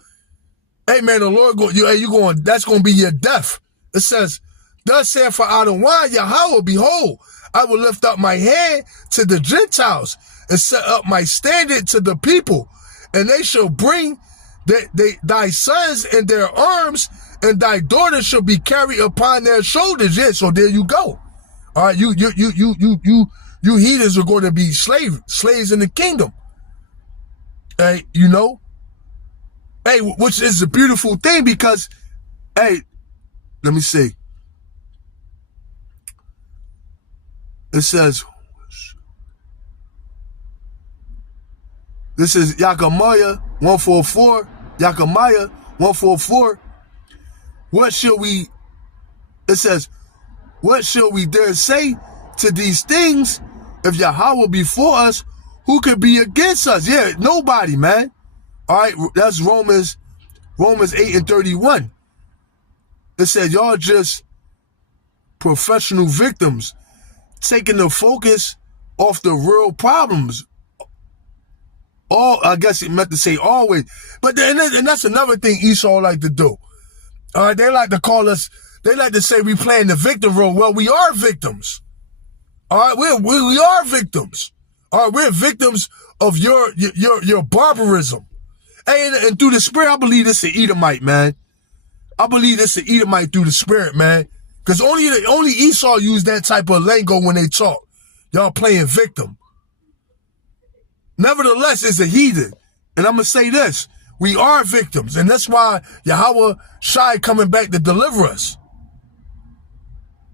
Hey, man, the Lord that's gonna be your death. It says, thus saith for Adonai Yahweh, behold, I will lift up my hand to the Gentiles and set up my standard to the people, and they shall bring thy sons in their arms, and thy daughters shall be carried upon their shoulders. Yeah, so there you go. All right, you heathens are going to be slaves in the kingdom. Hey, you know. Hey, which is a beautiful thing because, hey, let me see. It says, this is Yakamiah 144. Yakamiah 144. What shall we, it says, what shall we dare say to these things? If Yahweh be for us, who could be against us? Yeah, nobody, man. All right, that's Romans 8 and 31. It said, y'all just professional victims, taking the focus off the real problems. I guess it meant to say always. But then, and that's another thing Esau like to do. All right, they like to call us, they like to say we playing the victim role. Well, we are victims. All right, we are victims. All right, we're victims of your barbarism. Hey, and through the spirit, I believe this is Edomite, man. I believe this is Edomite through the spirit, man. Because only Esau used that type of lingo when they talk. Y'all playing victim. Nevertheless, it's a heathen. And I'm going to say this. We are victims. And that's why Yahweh Shai coming back to deliver us.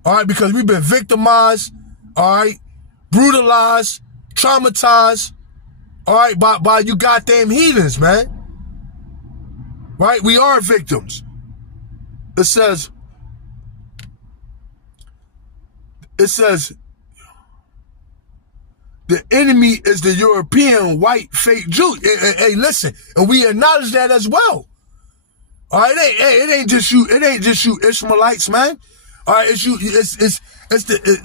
All right, because we've been victimized, all right, brutalized, traumatized, all right, by you goddamn heathens, man. Right? We are victims. It says, it says, the enemy is the European white fake Jew. Hey, listen, and we acknowledge that as well. All right, it ain't just you. It ain't just you Ishmaelites, man. All right, it's you. It's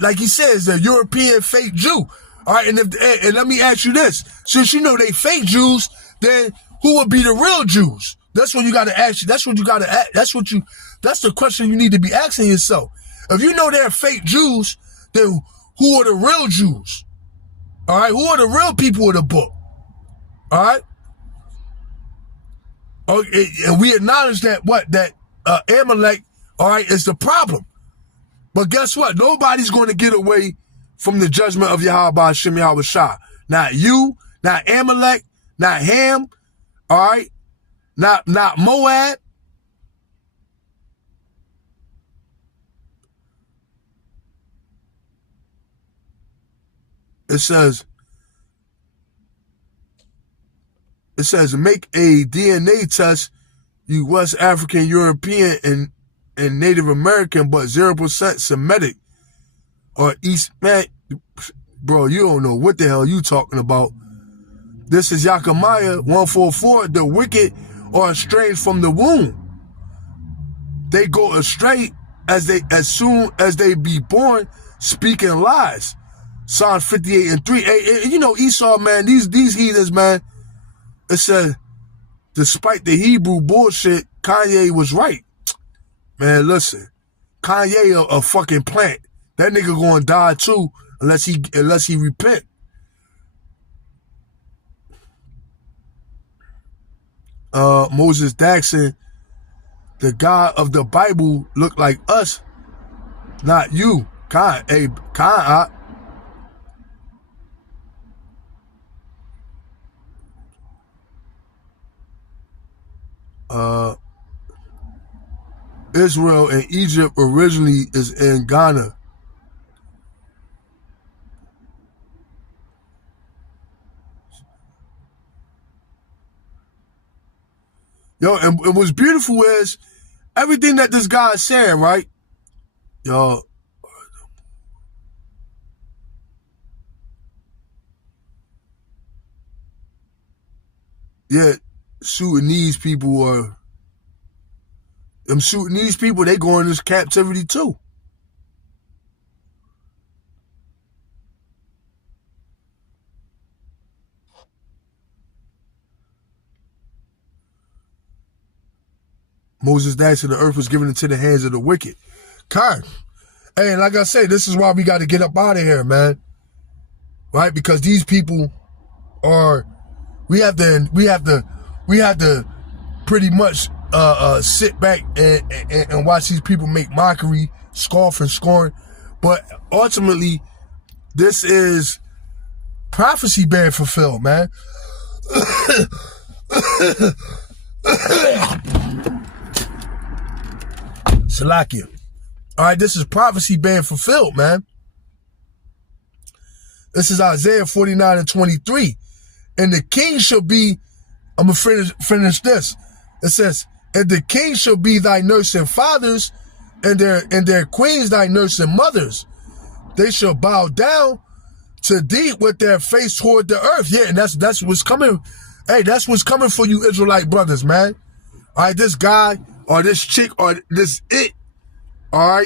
like he says, the European fake Jew. All right, and let me ask you this: since you know they fake Jews, then who would be the real Jews? That's what you got to ask. That's what you got to ask. That's the question you need to be asking yourself. If you know they're fake Jews, then who are the real Jews? All right, who are the real people of the book? All right. Okay, and we acknowledge that Amalek, all right, is the problem. But guess what? Nobody's going to get away from the judgment of Yahweh Hashem Yahweh Shah. Not you, not Amalek, not Ham, all right, not Moab. It says, make a DNA test, you West African, European, and Native American, but 0% Semitic or East. Man, bro, you don't know what the hell you talking about. This is Yakamiah 144. The wicked are estranged from the womb. They go astray as soon as they be born, speaking lies. Psalm 58:3. Hey, you know, Esau, man, these heathens, man, it said, despite the Hebrew bullshit, Kanye was right. Man, listen, Kanye a fucking plant. That nigga gonna die too unless he repent. Moses Daxon, the God of the Bible, look like us, not you. Israel and Egypt originally is in Ghana. Yo, and what's beautiful is everything that this guy is saying, right? Yo, yeah, Sudanese people they go into captivity too. Moses died so the earth was given into the hands of the wicked. Kind. Hey, like I say, this is why we got to get up out of here, man. Right? Because these people are, we have to pretty much sit back and watch these people make mockery, scoff and scorn. But ultimately, this is prophecy being fulfilled, man. Salakia. All right, this is prophecy being fulfilled, man. This is Isaiah 49:23. And the king shall be, I'm going to finish this. It says, and the king shall be thy nursing fathers, and their queens thy nursing mothers. They shall bow down to thee with their face toward the earth. Yeah, and that's what's coming. Hey, that's what's coming for you Israelite brothers, man. All right, this guy or this chick or this it, all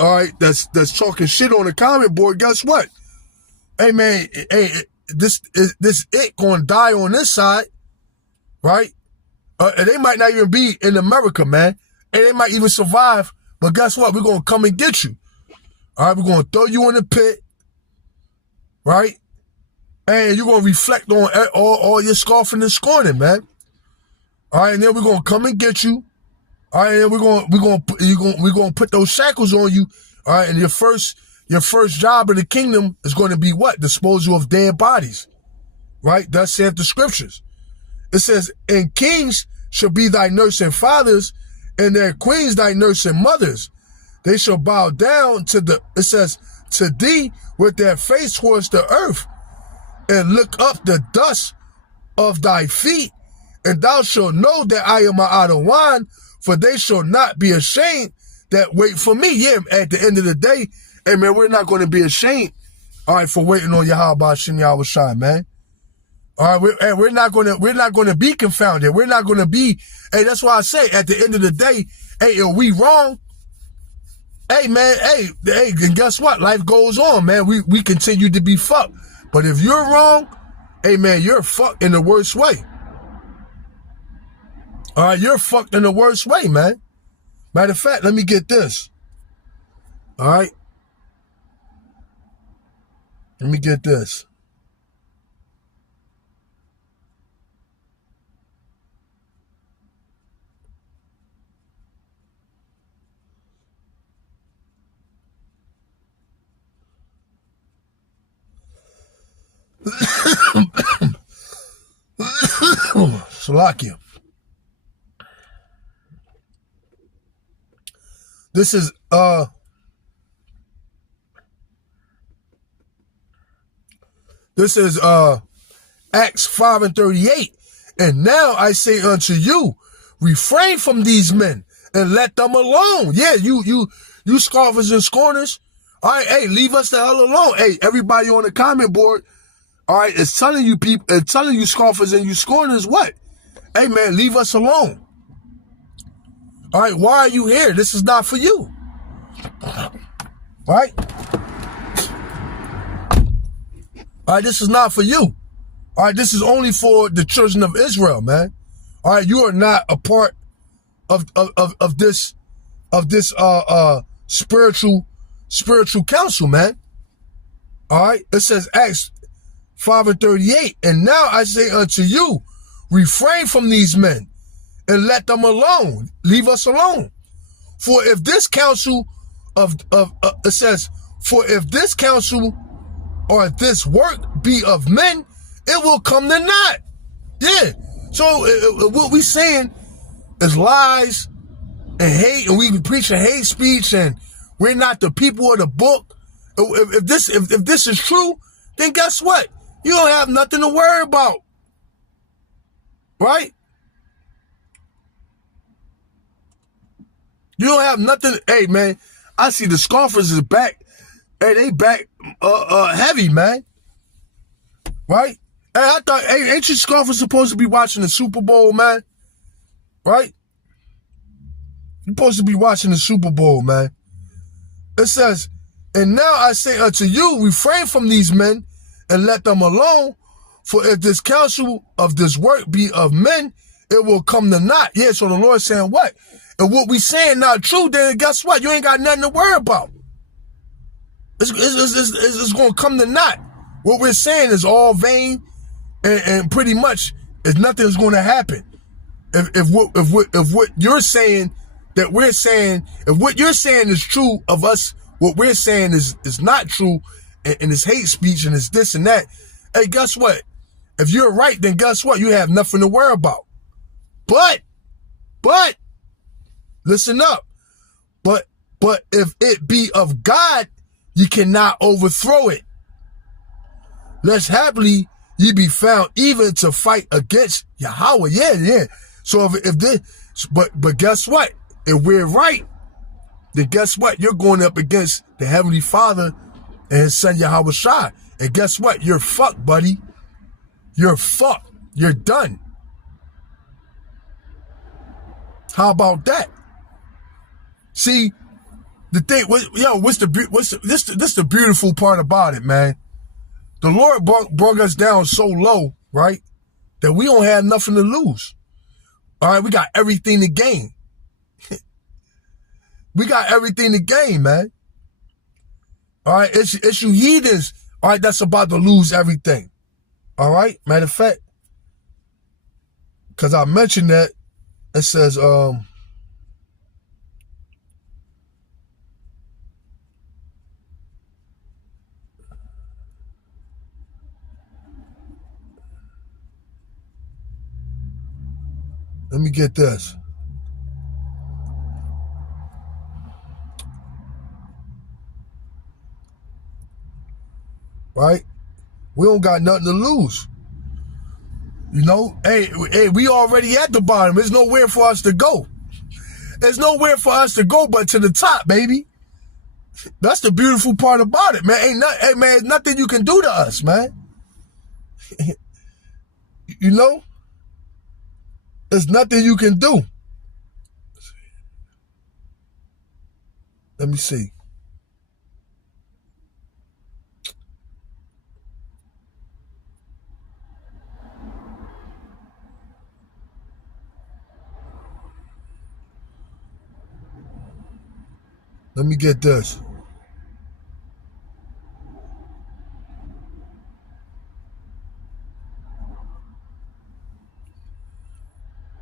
right, that's talking shit on the comment board. Guess what? Hey, man, this it gonna die on this side, right? And they might not even be in America, man. And they might even survive. But guess what? We're gonna come and get you. All right, we're gonna throw you in the pit, right? And you're gonna reflect on all your scoffing and scorning, man. All right, and then we're gonna come and get you. All right, and we're gonna put those shackles on you. All right, and your first job in the kingdom is going to be what? Disposal of dead bodies, right? Thus saith the scriptures. It says, and kings shall be thy nursing fathers, and their queens thy nursing mothers. They shall bow down it says, to thee with their face towards the earth, and look up the dust of thy feet, and thou shalt know that I am Adawan, for they shall not be ashamed that wait for me. Yeah, at the end of the day, Hey, man, we're not going to be ashamed, all right, for waiting on Yahweh Hashem Yahweh Shai, man. All right, we're not going to be confounded. We're not going to be, hey, that's why I say at the end of the day, hey, are we wrong? Hey, man, hey, and guess what? Life goes on, man. We continue to be fucked. But if you're wrong, hey, man, you're fucked in the worst way. All right, you're fucked in the worst way, man. Matter of fact, let me get this. All right. Let me get this. Salakia. This is Acts 5:38. And now I say unto you, refrain from these men and let them alone. Yeah, you scoffers and scorners. All right, hey, leave us the hell alone. Hey, everybody on the comment board, all right, it's telling you people, it's telling you scoffers and you scorners what? Hey, man, leave us alone. All right, why are you here? This is not for you. All right? All right, this is not for you. All right, this is only for the children of Israel, man. All right, you are not a part of this spiritual counsel, man. All right, it says Acts 5:38, and now I say unto you, refrain from these men and let them alone. Leave us alone. For if this counsel it says, for if this counsel or this work be of men, it will come to naught. Yeah. So what we saying is lies and hate, and we be preaching hate speech, and we're not the people of the book. If this is true, then guess what? You don't have nothing to worry about. Right? You don't have nothing. Hey, man, I see the scoffers is back. Hey, they back heavy, man. Right? Hey, I thought, hey, ain't you scoffers supposed to be watching the Super Bowl, man? Right? You're supposed to be watching the Super Bowl, man. It says, and now I say unto you, refrain from these men and let them alone. For if this counsel of this work be of men, it will come to naught. Yeah, so the Lord's saying what? And what we saying not true, then guess what? You ain't got nothing to worry about. It's going to come to naught. What we're saying is all vain, and pretty much is nothing's going to happen. If what you're saying that we're saying, if what you're saying is true of us, what we're saying is not true, and it's hate speech and it's this and that. Hey, guess what? If you're right, then guess what? You have nothing to worry about. But listen up. But if it be of God, you cannot overthrow it. Lest happily ye be found even to fight against Yahweh. Yeah. So if this, but guess what? If we're right, then guess what? You're going up against the Heavenly Father and His Son Yahweh Shai. And guess what? You're fucked, buddy. You're fucked. You're done. How about that? See, the thing, this the beautiful part about it, man. The Lord brought us down so low, right, that we don't have nothing to lose. All right, we got everything to gain. We got everything to gain, man. All right, it's you heathens, all right, that's about to lose everything. All right, matter of fact, because I mentioned that, it says, let me get this. Right? We don't got nothing to lose. You know, hey, we already at the bottom. There's nowhere for us to go. There's nowhere for us to go but to the top, baby. That's the beautiful part about it, man. Hey, man, nothing you can do to us, man. You know? There's nothing you can do. Let me see. Let me get this.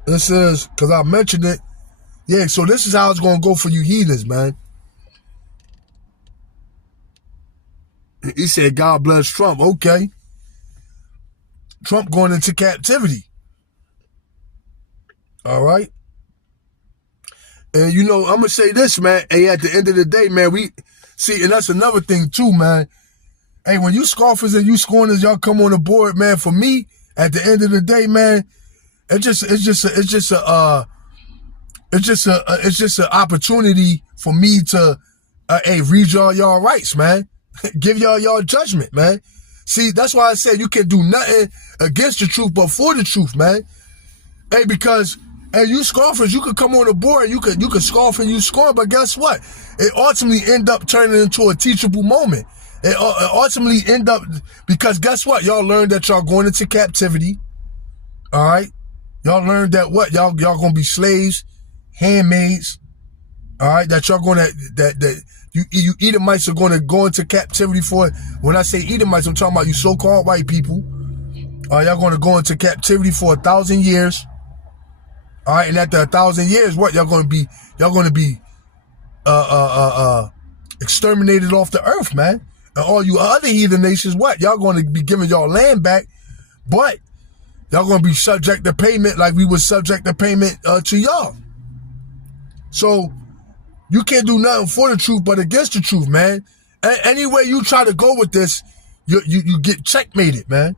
This is, because I mentioned it. Yeah, so this is how it's going to go for you heathens, man. He said, God bless Trump. Okay. Trump going into captivity. All right. And, you know, I'm going to say this, man. Hey, at the end of the day, man, we see, and that's another thing too, man. Hey, when you scoffers and you scorners, y'all come on the board, man. For me, at the end of the day, man, it's just an opportunity for me to, read y'all rights, man. Give y'all judgment, man. See, that's why I said you can do nothing against the truth, but for the truth, man. Hey, because, hey, you scoffers, you could come on the board, you could scoff and you scorn, but guess what? It ultimately end up turning into a teachable moment. It ultimately end up, because guess what? Y'all learned that y'all going into captivity. All right? Y'all learned that what? Y'all gonna be slaves, handmaids. All right? That y'all gonna, that you Edomites are gonna go into captivity for, when I say Edomites, I'm talking about you so-called white people. Y'all gonna go into captivity for 1,000 years. All right, and after 1,000 years, what? Y'all gonna be exterminated off the earth, man. And all you other heathen nations, what? Y'all gonna be giving y'all land back, but y'all gonna be subject to payment like we was subject to payment to y'all. So you can't do nothing for the truth but against the truth, man. Any way you try to go with this, you get checkmated, man.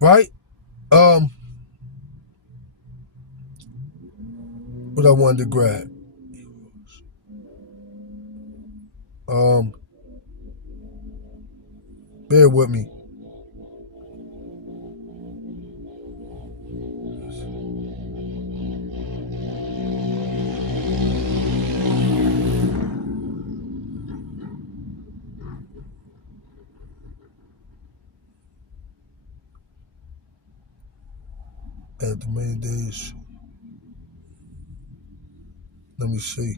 Right? What I wanted to grab. Bear with me. At the many days. Let me see.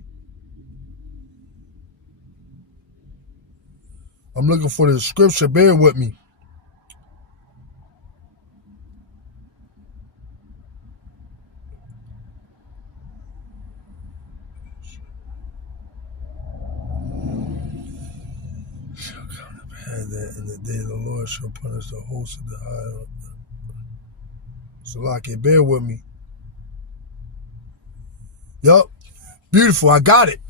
I'm looking for the scripture. Bear with me. Shall come to pass that in the day the Lord shall punish the host of the high. So like it, bear with me. Yup. Beautiful. I got it.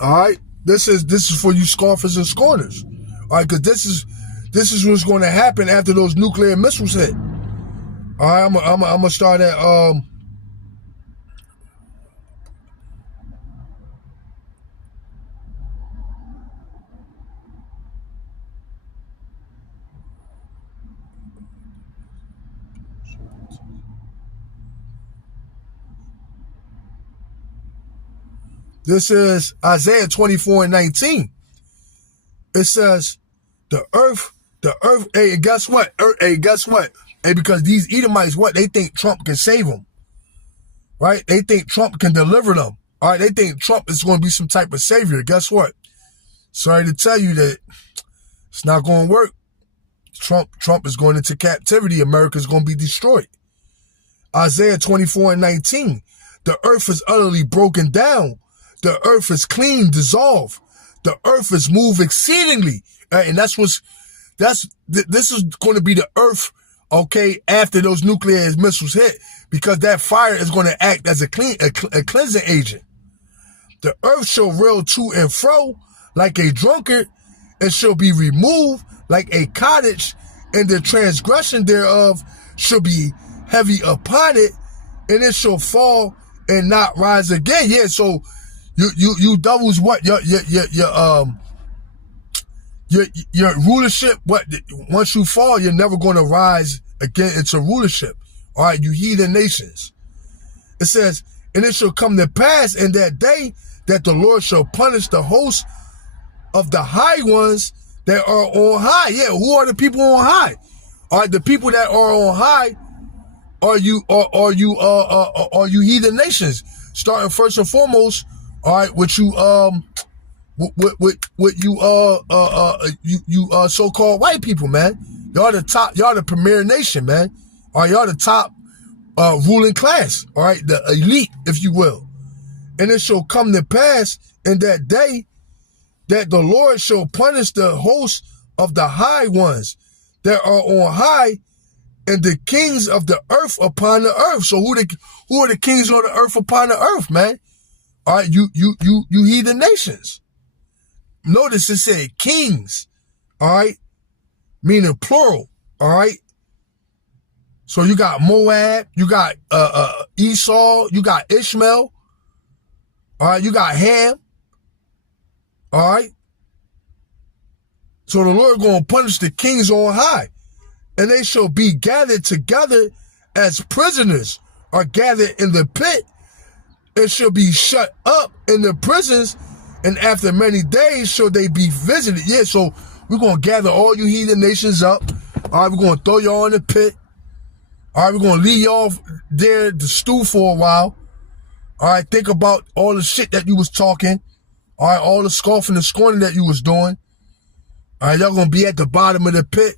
All right. This is for you scoffers and scorners. All right, because this is what's going to happen after those nuclear missiles hit. All right, I'm gonna start at This is Isaiah 24:19. It says, the earth, hey, guess what? Hey, because these Edomites, what? They think Trump can save them. Right? They think Trump can deliver them. All right? They think Trump is going to be some type of savior. Guess what? Sorry to tell you that it's not going to work. Trump is going into captivity. America's going to be destroyed. Isaiah 24:19. The earth is utterly broken down. The earth is clean, dissolved. The earth is moved exceedingly. And this is going to be the earth, okay, after those nuclear missiles hit, because that fire is going to act as a cleansing agent. The earth shall reel to and fro like a drunkard, and shall be removed like a cottage, and the transgression thereof shall be heavy upon it, and it shall fall and not rise again. Yeah, so You doubles what? Your rulership, what? Once you fall, you're never going to rise again into rulership. All right, you heathen nations. It says, and it shall come to pass in that day that the Lord shall punish the host of the high ones that are on high. Yeah, who are the people on high? All right, the people that are on high are you heathen nations. Starting first and foremost, all right, with you so-called white people, man. Y'all the top, y'all the premier nation, man. All right, y'all the top ruling class, all right, the elite, if you will. And it shall come to pass in that day that the Lord shall punish the host of the high ones that are on high, and the kings of the earth upon the earth. So who are the kings of the earth upon the earth, man? All right, you heathen nations. Notice it said kings, all right, meaning plural, all right. So you got Moab, you got Esau, you got Ishmael, all right, you got Ham, all right. So the Lord going to punish the kings on high, and they shall be gathered together as prisoners are gathered in the pit, and shall be shut up in the prisons, and after many days shall they be visited. Yeah, so we're going to gather all you heathen nations up. All right, we're going to throw y'all in the pit. All right, we're going to leave y'all there to stew for a while. All right, think about all the shit that you was talking. All right, all the scoffing and scorning that you was doing. All right, y'all going to be at the bottom of the pit,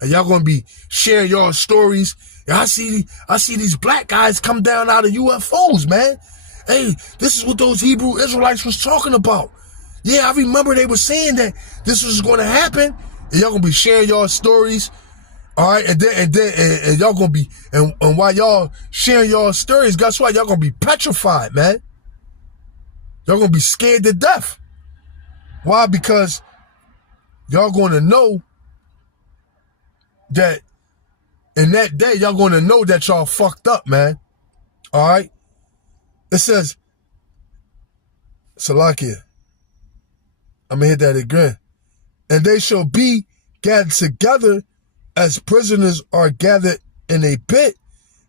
and y'all going to be sharing y'all stories. And I see these black guys come down out of UFOs, man. Hey, this is what those Hebrew Israelites was talking about. Yeah, I remember they were saying that this was going to happen. And y'all going to be sharing y'all stories. All right, and y'all going to be, and while y'all sharing y'all stories, guess what? Y'all going to be petrified, man. Y'all going to be scared to death. Why? Because y'all going to know that in that day, y'all going to know that y'all fucked up, man. All right? It says, Salakia, I'm going to hit that again. And they shall be gathered together as prisoners are gathered in a pit,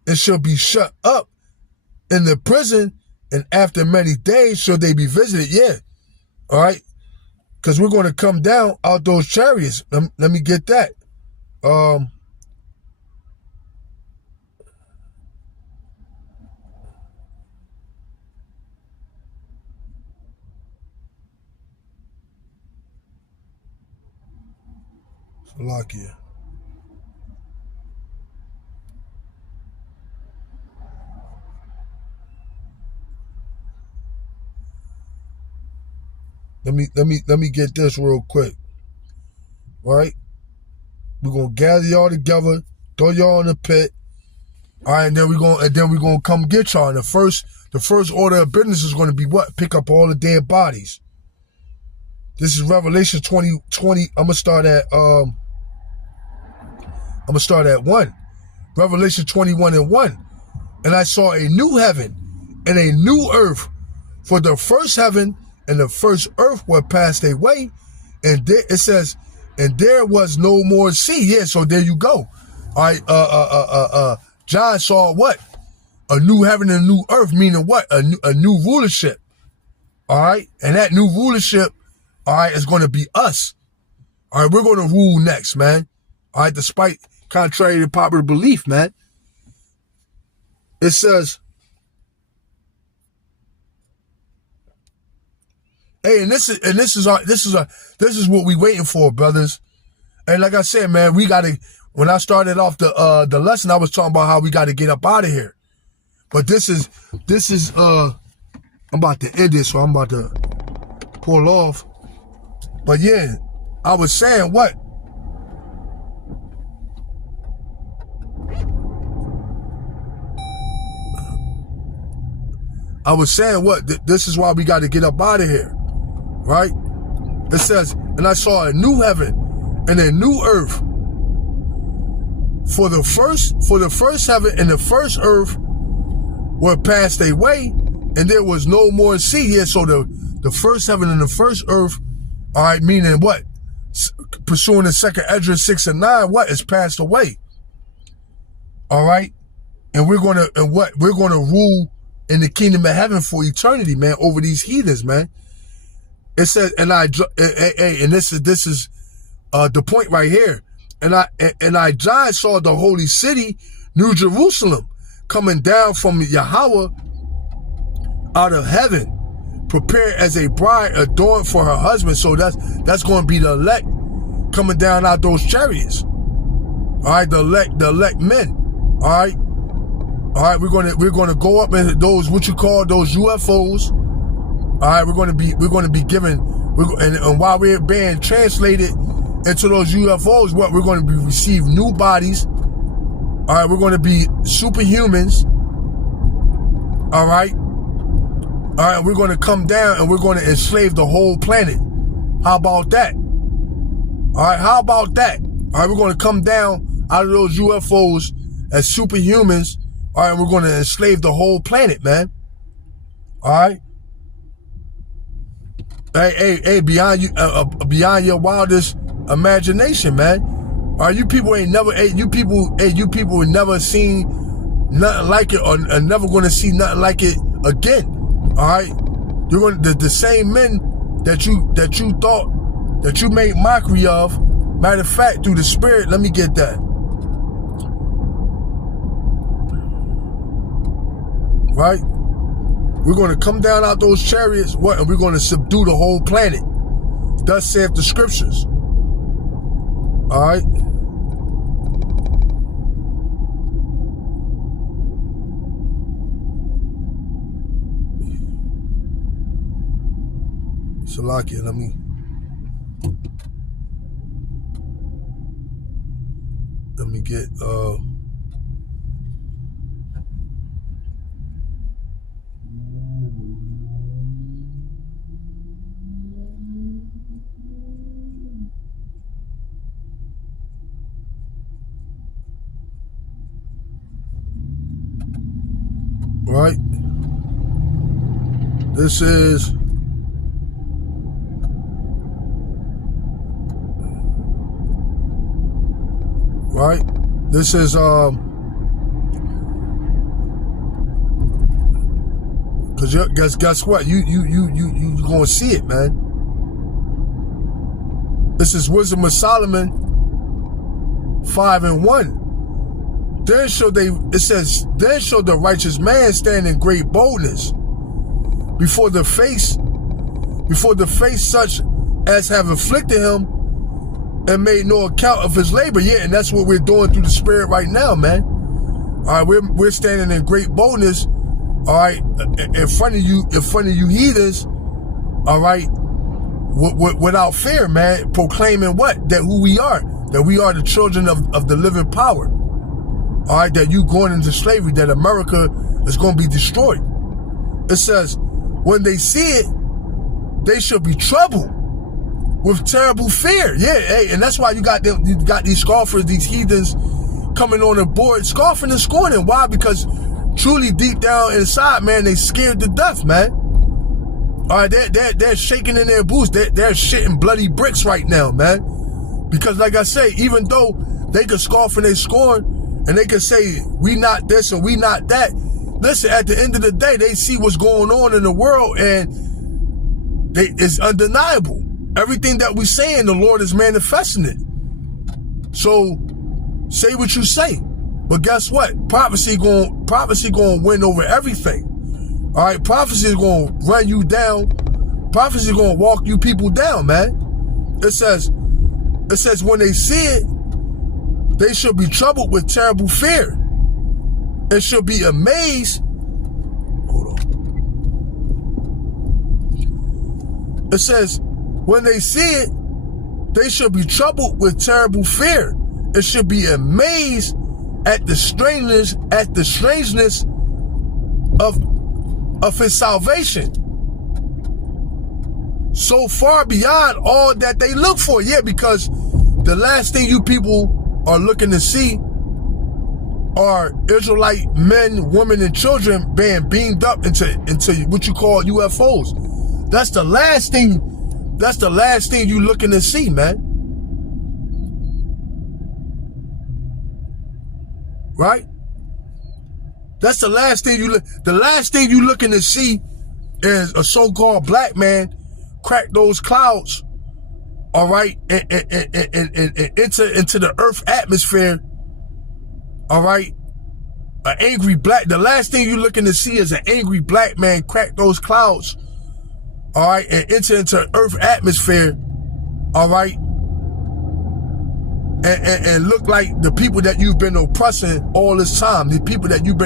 and shall be shut up in the prison, and after many days shall they be visited. Yeah. All right? Because we're going to come down out those chariots. Let me get that. Salakia. Let me get this real quick. Right? We're gonna gather y'all together, throw y'all in the pit. All right, and then we're gonna come get y'all. And the first order of business is gonna be what? Pick up all the dead bodies. This is Revelation 20. I'm gonna start at 1. Revelation 21:1. And I saw a new heaven and a new earth, for the first heaven and the first earth were passed away, and there, it says, and there was no more sea. Yeah, so there you go. All right, John saw what? A new heaven and a new earth, meaning what? A new rulership. All right, and that new rulership, all right, is going to be us. All right, we're going to rule next, man. All right, despite contrary to popular belief, man. It says, hey, and this is what we waiting for, brothers. And like I said, man, we gotta. When I started off the lesson, I was talking about how we got to get up out of here. But this is I'm about to end it, so I'm about to pull off. But yeah, I was saying what? This is why we got to get up out of here. Right? It says, and I saw a new heaven and a new earth. For the first heaven and the first earth were passed away, and there was no more sea. Yeah, so the first heaven and the first earth, all right, meaning what? Pursuing the second Esdras 6 and 9, what? It's passed away. All right? And we're gonna rule in the kingdom of heaven for eternity, man, over these heathens, man. It says, and this is the point right here. And I John saw the holy city, New Jerusalem, coming down from Yahweh out of heaven, prepared as a bride adorned for her husband. So that's going to be the elect coming down out those chariots. All right, the elect men. All right, we're gonna go up in those, what you call those UFOs. All right, we're gonna be given, and while we're being translated into those UFOs, what we're going to be receive new bodies. All right, we're going to be superhumans. All right, we're going to come down and we're going to enslave the whole planet. How about that? All right, how about that? All right, we're going to come down out of those UFOs as superhumans. All right, we're going to enslave the whole planet, man. All right. Hey, beyond your wildest imagination, man. All right, you people ain't never, you people have never seen nothing like it, or never going to see nothing like it again. All right, you're going to the same men that you thought that you made mockery of. Matter of fact, through the Spirit, let me get that. Right, we're going to come down out those chariots, what, and we're going to subdue the whole planet. Thus saith the scriptures. All right. Salakia, let me get right. This is right. This is because guess what? You gonna see it, man. This is Wisdom of Solomon 5:1. Then shall the righteous man stand in great boldness before the face such as have afflicted him and made no account of his labor. Yeah, and that's what we're doing through the Spirit right now, man. All right, we're standing in great boldness, all right, in front of you heathens, all right, without fear, man, proclaiming what? That who we are, that we are the children of the living power. All right, that you going into slavery, that America is going to be destroyed. It says, when they see it, they shall be troubled with terrible fear. Yeah, hey, and that's why you got these scoffers, these heathens coming on the board, scoffing and scorning. Why? Because truly deep down inside, man, they scared to death, man. All right, they're shaking in their boots. They're shitting bloody bricks right now, man. Because like I say, even though they could scoff and they scorn, and they can say, we not this and we not that. Listen, at the end of the day, they see what's going on in the world, and it's undeniable. Everything that we saying, the Lord is manifesting it. So, say what you say. But guess what? Prophecy going to win over everything. All right, prophecy is going to run you down. Prophecy is going to walk you people down, man. It says, when they see it, they shall be troubled with terrible fear and shall be amazed. Hold on. It says, when they see it, they shall be troubled with terrible fear and shall be amazed at the strangeness of his salvation. So far beyond all that they look for. Yeah, because the last thing you people are looking to see are Israelite men, women, and children being beamed up into what you call UFOs. That's the last thing you looking to see, man. Right? That's the last thing you looking to see is a so-called black man crack those clouds, all right, and enter into the earth atmosphere, all right. The last thing you're looking to see is an angry black man crack those clouds, all right, and enter into earth atmosphere, all right, and look like the people that you've been oppressing all this time, the people that you've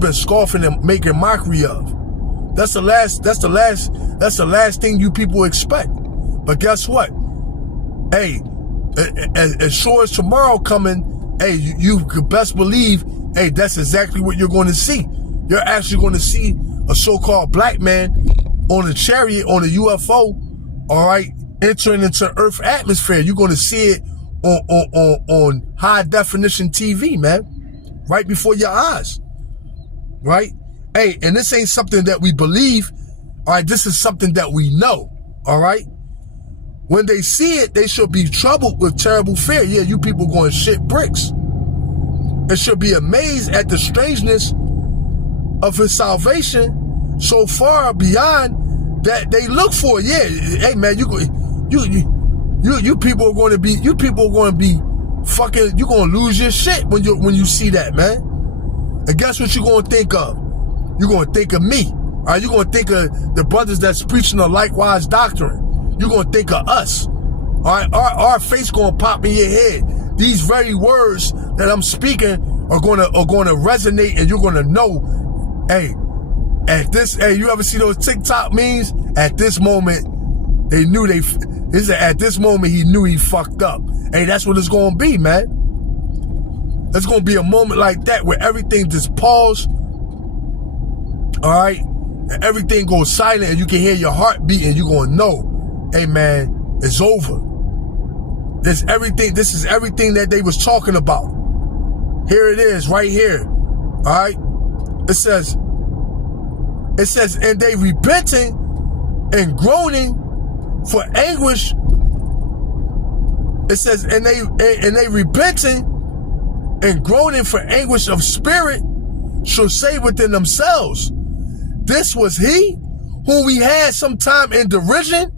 been scoffing and making mockery of. That's the last thing you people expect. But guess what? Hey, as sure as tomorrow coming, hey, you could best believe, hey, that's exactly what you're going to see. You're actually going to see a so-called black man on a chariot, on a UFO, all right, entering into Earth atmosphere. You're going to see it on high definition TV, man, right before your eyes, right? Hey, and this ain't something that we believe, all right? This is something that we know, all right? When they see it, they should be troubled with terrible fear. Yeah, you people going shit bricks. They should be amazed at the strangeness of his salvation so far beyond that they look for. Yeah, hey man, you people are going to be fucking. You're going to lose your shit when you see that, man. And guess what you're going to think of? You're going to think of me. All right, you're going to think of the brothers that's preaching a likewise doctrine. You're going to think of us. All right, our face going to pop in your head. These very words that I'm speaking are going to resonate, and you're going to know, hey, you ever see those TikTok memes? At this moment, at this moment, he knew he fucked up. Hey, that's what it's going to be, man. There's going to be a moment like that where everything just paused, all right? And everything goes silent, and you can hear your heart beat, and you're going to know, hey, man, it's over. This is everything that they was talking about. Here it is, right here, all right? It says, and they repenting and groaning for anguish. It says, and they repenting and groaning for anguish of spirit shall say within themselves, this was he whom we had sometime in derision,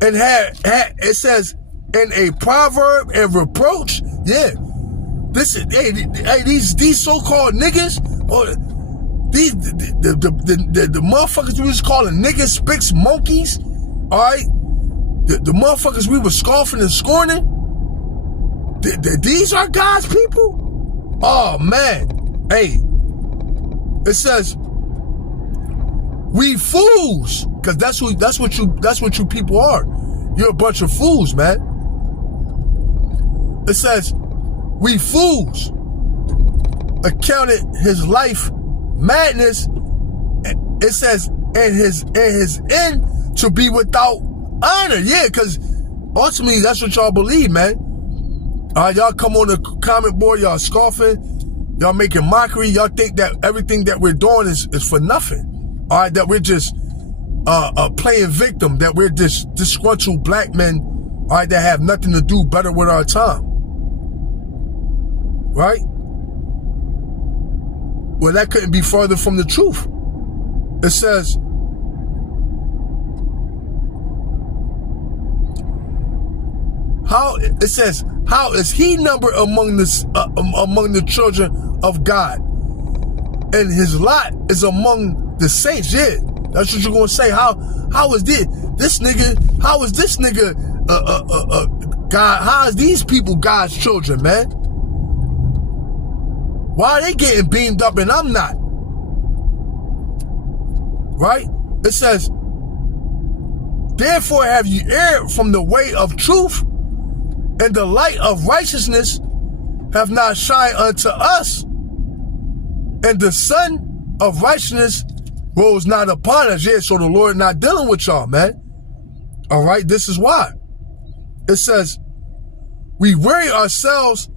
and had it says in a proverb and reproach. Yeah, this is these so-called niggas, or these the motherfuckers we was calling niggas, spicks, monkeys. All right, the motherfuckers we were scoffing and scorning. These are God's people. Oh man, hey, it says we fools, because that's what you people are. You're a bunch of fools, man. It says we fools accounted his life madness. It says and his end to be without honor. Yeah, because ultimately that's what y'all believe, man. Y'all come on the comment board, y'all scoffing, y'all making mockery, y'all think that everything that we're doing is for nothing. All right, that we're just playing victim, that we're just disgruntled black men, all right, that have nothing to do better with our time. Right? Well, that couldn't be further from the truth. It says, how is he numbered among the children of God, and his lot is among the saints? Yeah, that's what you're gonna say. How is this nigga? How is this nigga God? How is these people God's children, man? Why are they getting beamed up and I'm not? Right? It says, therefore have you erred from the way of truth, and the light of righteousness have not shined unto us, and the sun of righteousness rose not upon us. Yeah, so the Lord not dealing with y'all, man. All right, this is why. It says, we weary ourselves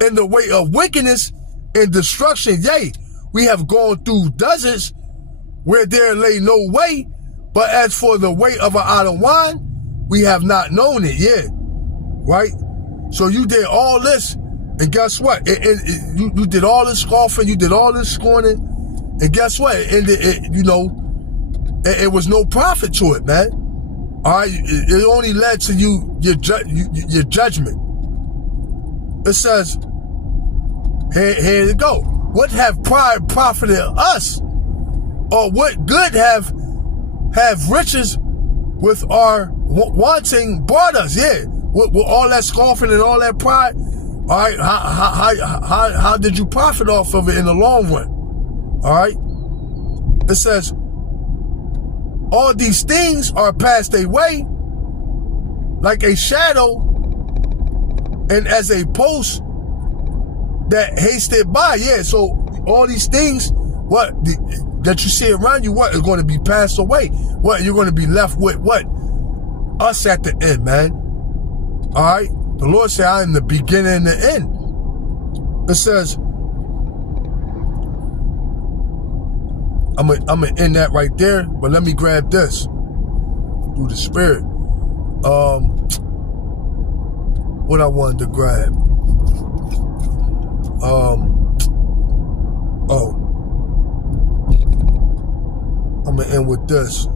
in the way of wickedness and destruction. Yea, we have gone through deserts where there lay no way, but as for the way of an idle wine, we have not known it. Yeah, right? So you did all this, and guess what? You did all this scoffing, you did all this scorning, and guess what? It was no profit to it, man. All right, it only led to your judgment. It says, here you go. What have pride profited us? Or what good have riches with our wanting brought us? Yeah, with all that scoffing and all that pride. All right, how did you profit off of it in the long run? All right, it says, all these things are passed away like a shadow and as a post that hasted by. Yeah, so all these things, that you see around you, what is going to be passed away? What you're going to be left with? What? Us at the end, man. All right. The Lord said, "I am the beginning and the end." It says, I'm gonna end that right there. But let me grab this through the Spirit. What I wanted to grab. I'm gonna end with this.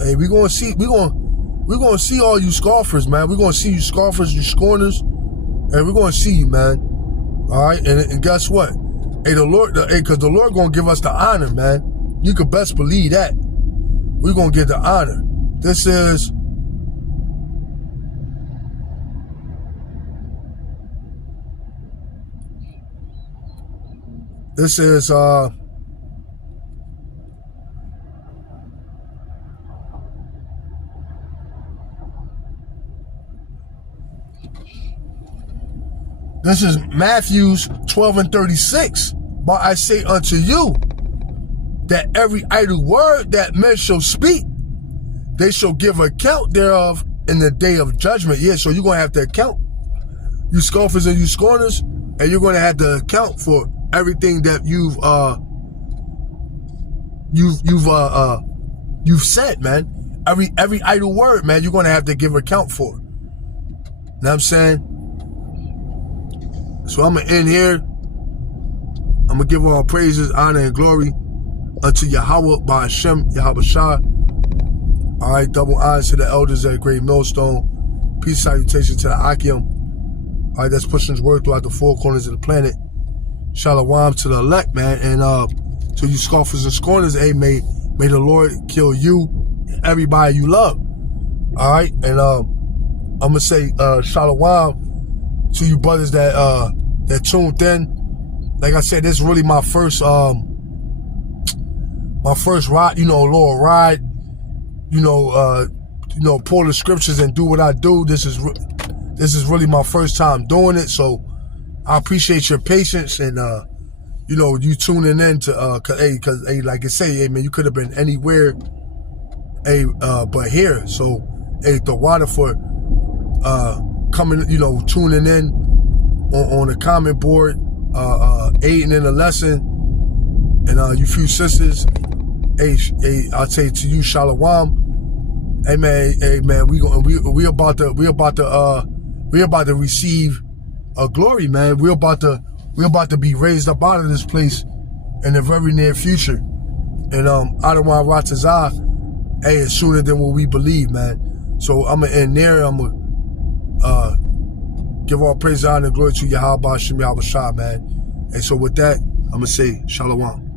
Hey, we're gonna see all you scoffers, man. We're gonna see you scoffers, you scorners, and we're gonna see you, man. All right, and guess what? Hey, because the Lord gonna give us the honor, man. You could best believe that. We're gonna get the honor. This is Matthews 12:36. But I say unto you that every idle word that men shall speak, they shall give account thereof in the day of judgment. Yeah, so you're gonna have to account, you scoffers and you scorners, and you're gonna have to account for everything that you've said, man. Every idle word, man, you're gonna have to give account for. Know what I'm saying? So I'm gonna end here. I'm gonna give all praises, honor, and glory unto Yahweh by Hashem, Yahweh Shah. All right, double honors to the elders at Great Millstone. Peace, salutation to the Akim. All right, that's pushing his word throughout the four corners of the planet. Shalom to the elect, man, and to you scoffers and scorners, hey, may the Lord kill you, everybody you love. All right, and I'm gonna say shalom to you brothers that tuned in. Like I said, this is really my first ride, Lord ride, pull the scriptures and do what I do. This is really my first time doing it, so I appreciate your patience and you tuning in to cause like I say, hey man, you could have been anywhere, but here. So the water for coming, tuning in on the comment board, aiding in the lesson, and you few sisters, I'll say to you shalom. Hey man, we about to receive a glory, man. We're about to be raised up out of this place in the very near future. And Adawan Ratazah, is sooner than what we believe, man. So I'm gonna end there. I'm gonna give all praise, honor, and glory to Yahweh Hashem, Yahweh Shah, man. And so with that, I'm gonna say shalom.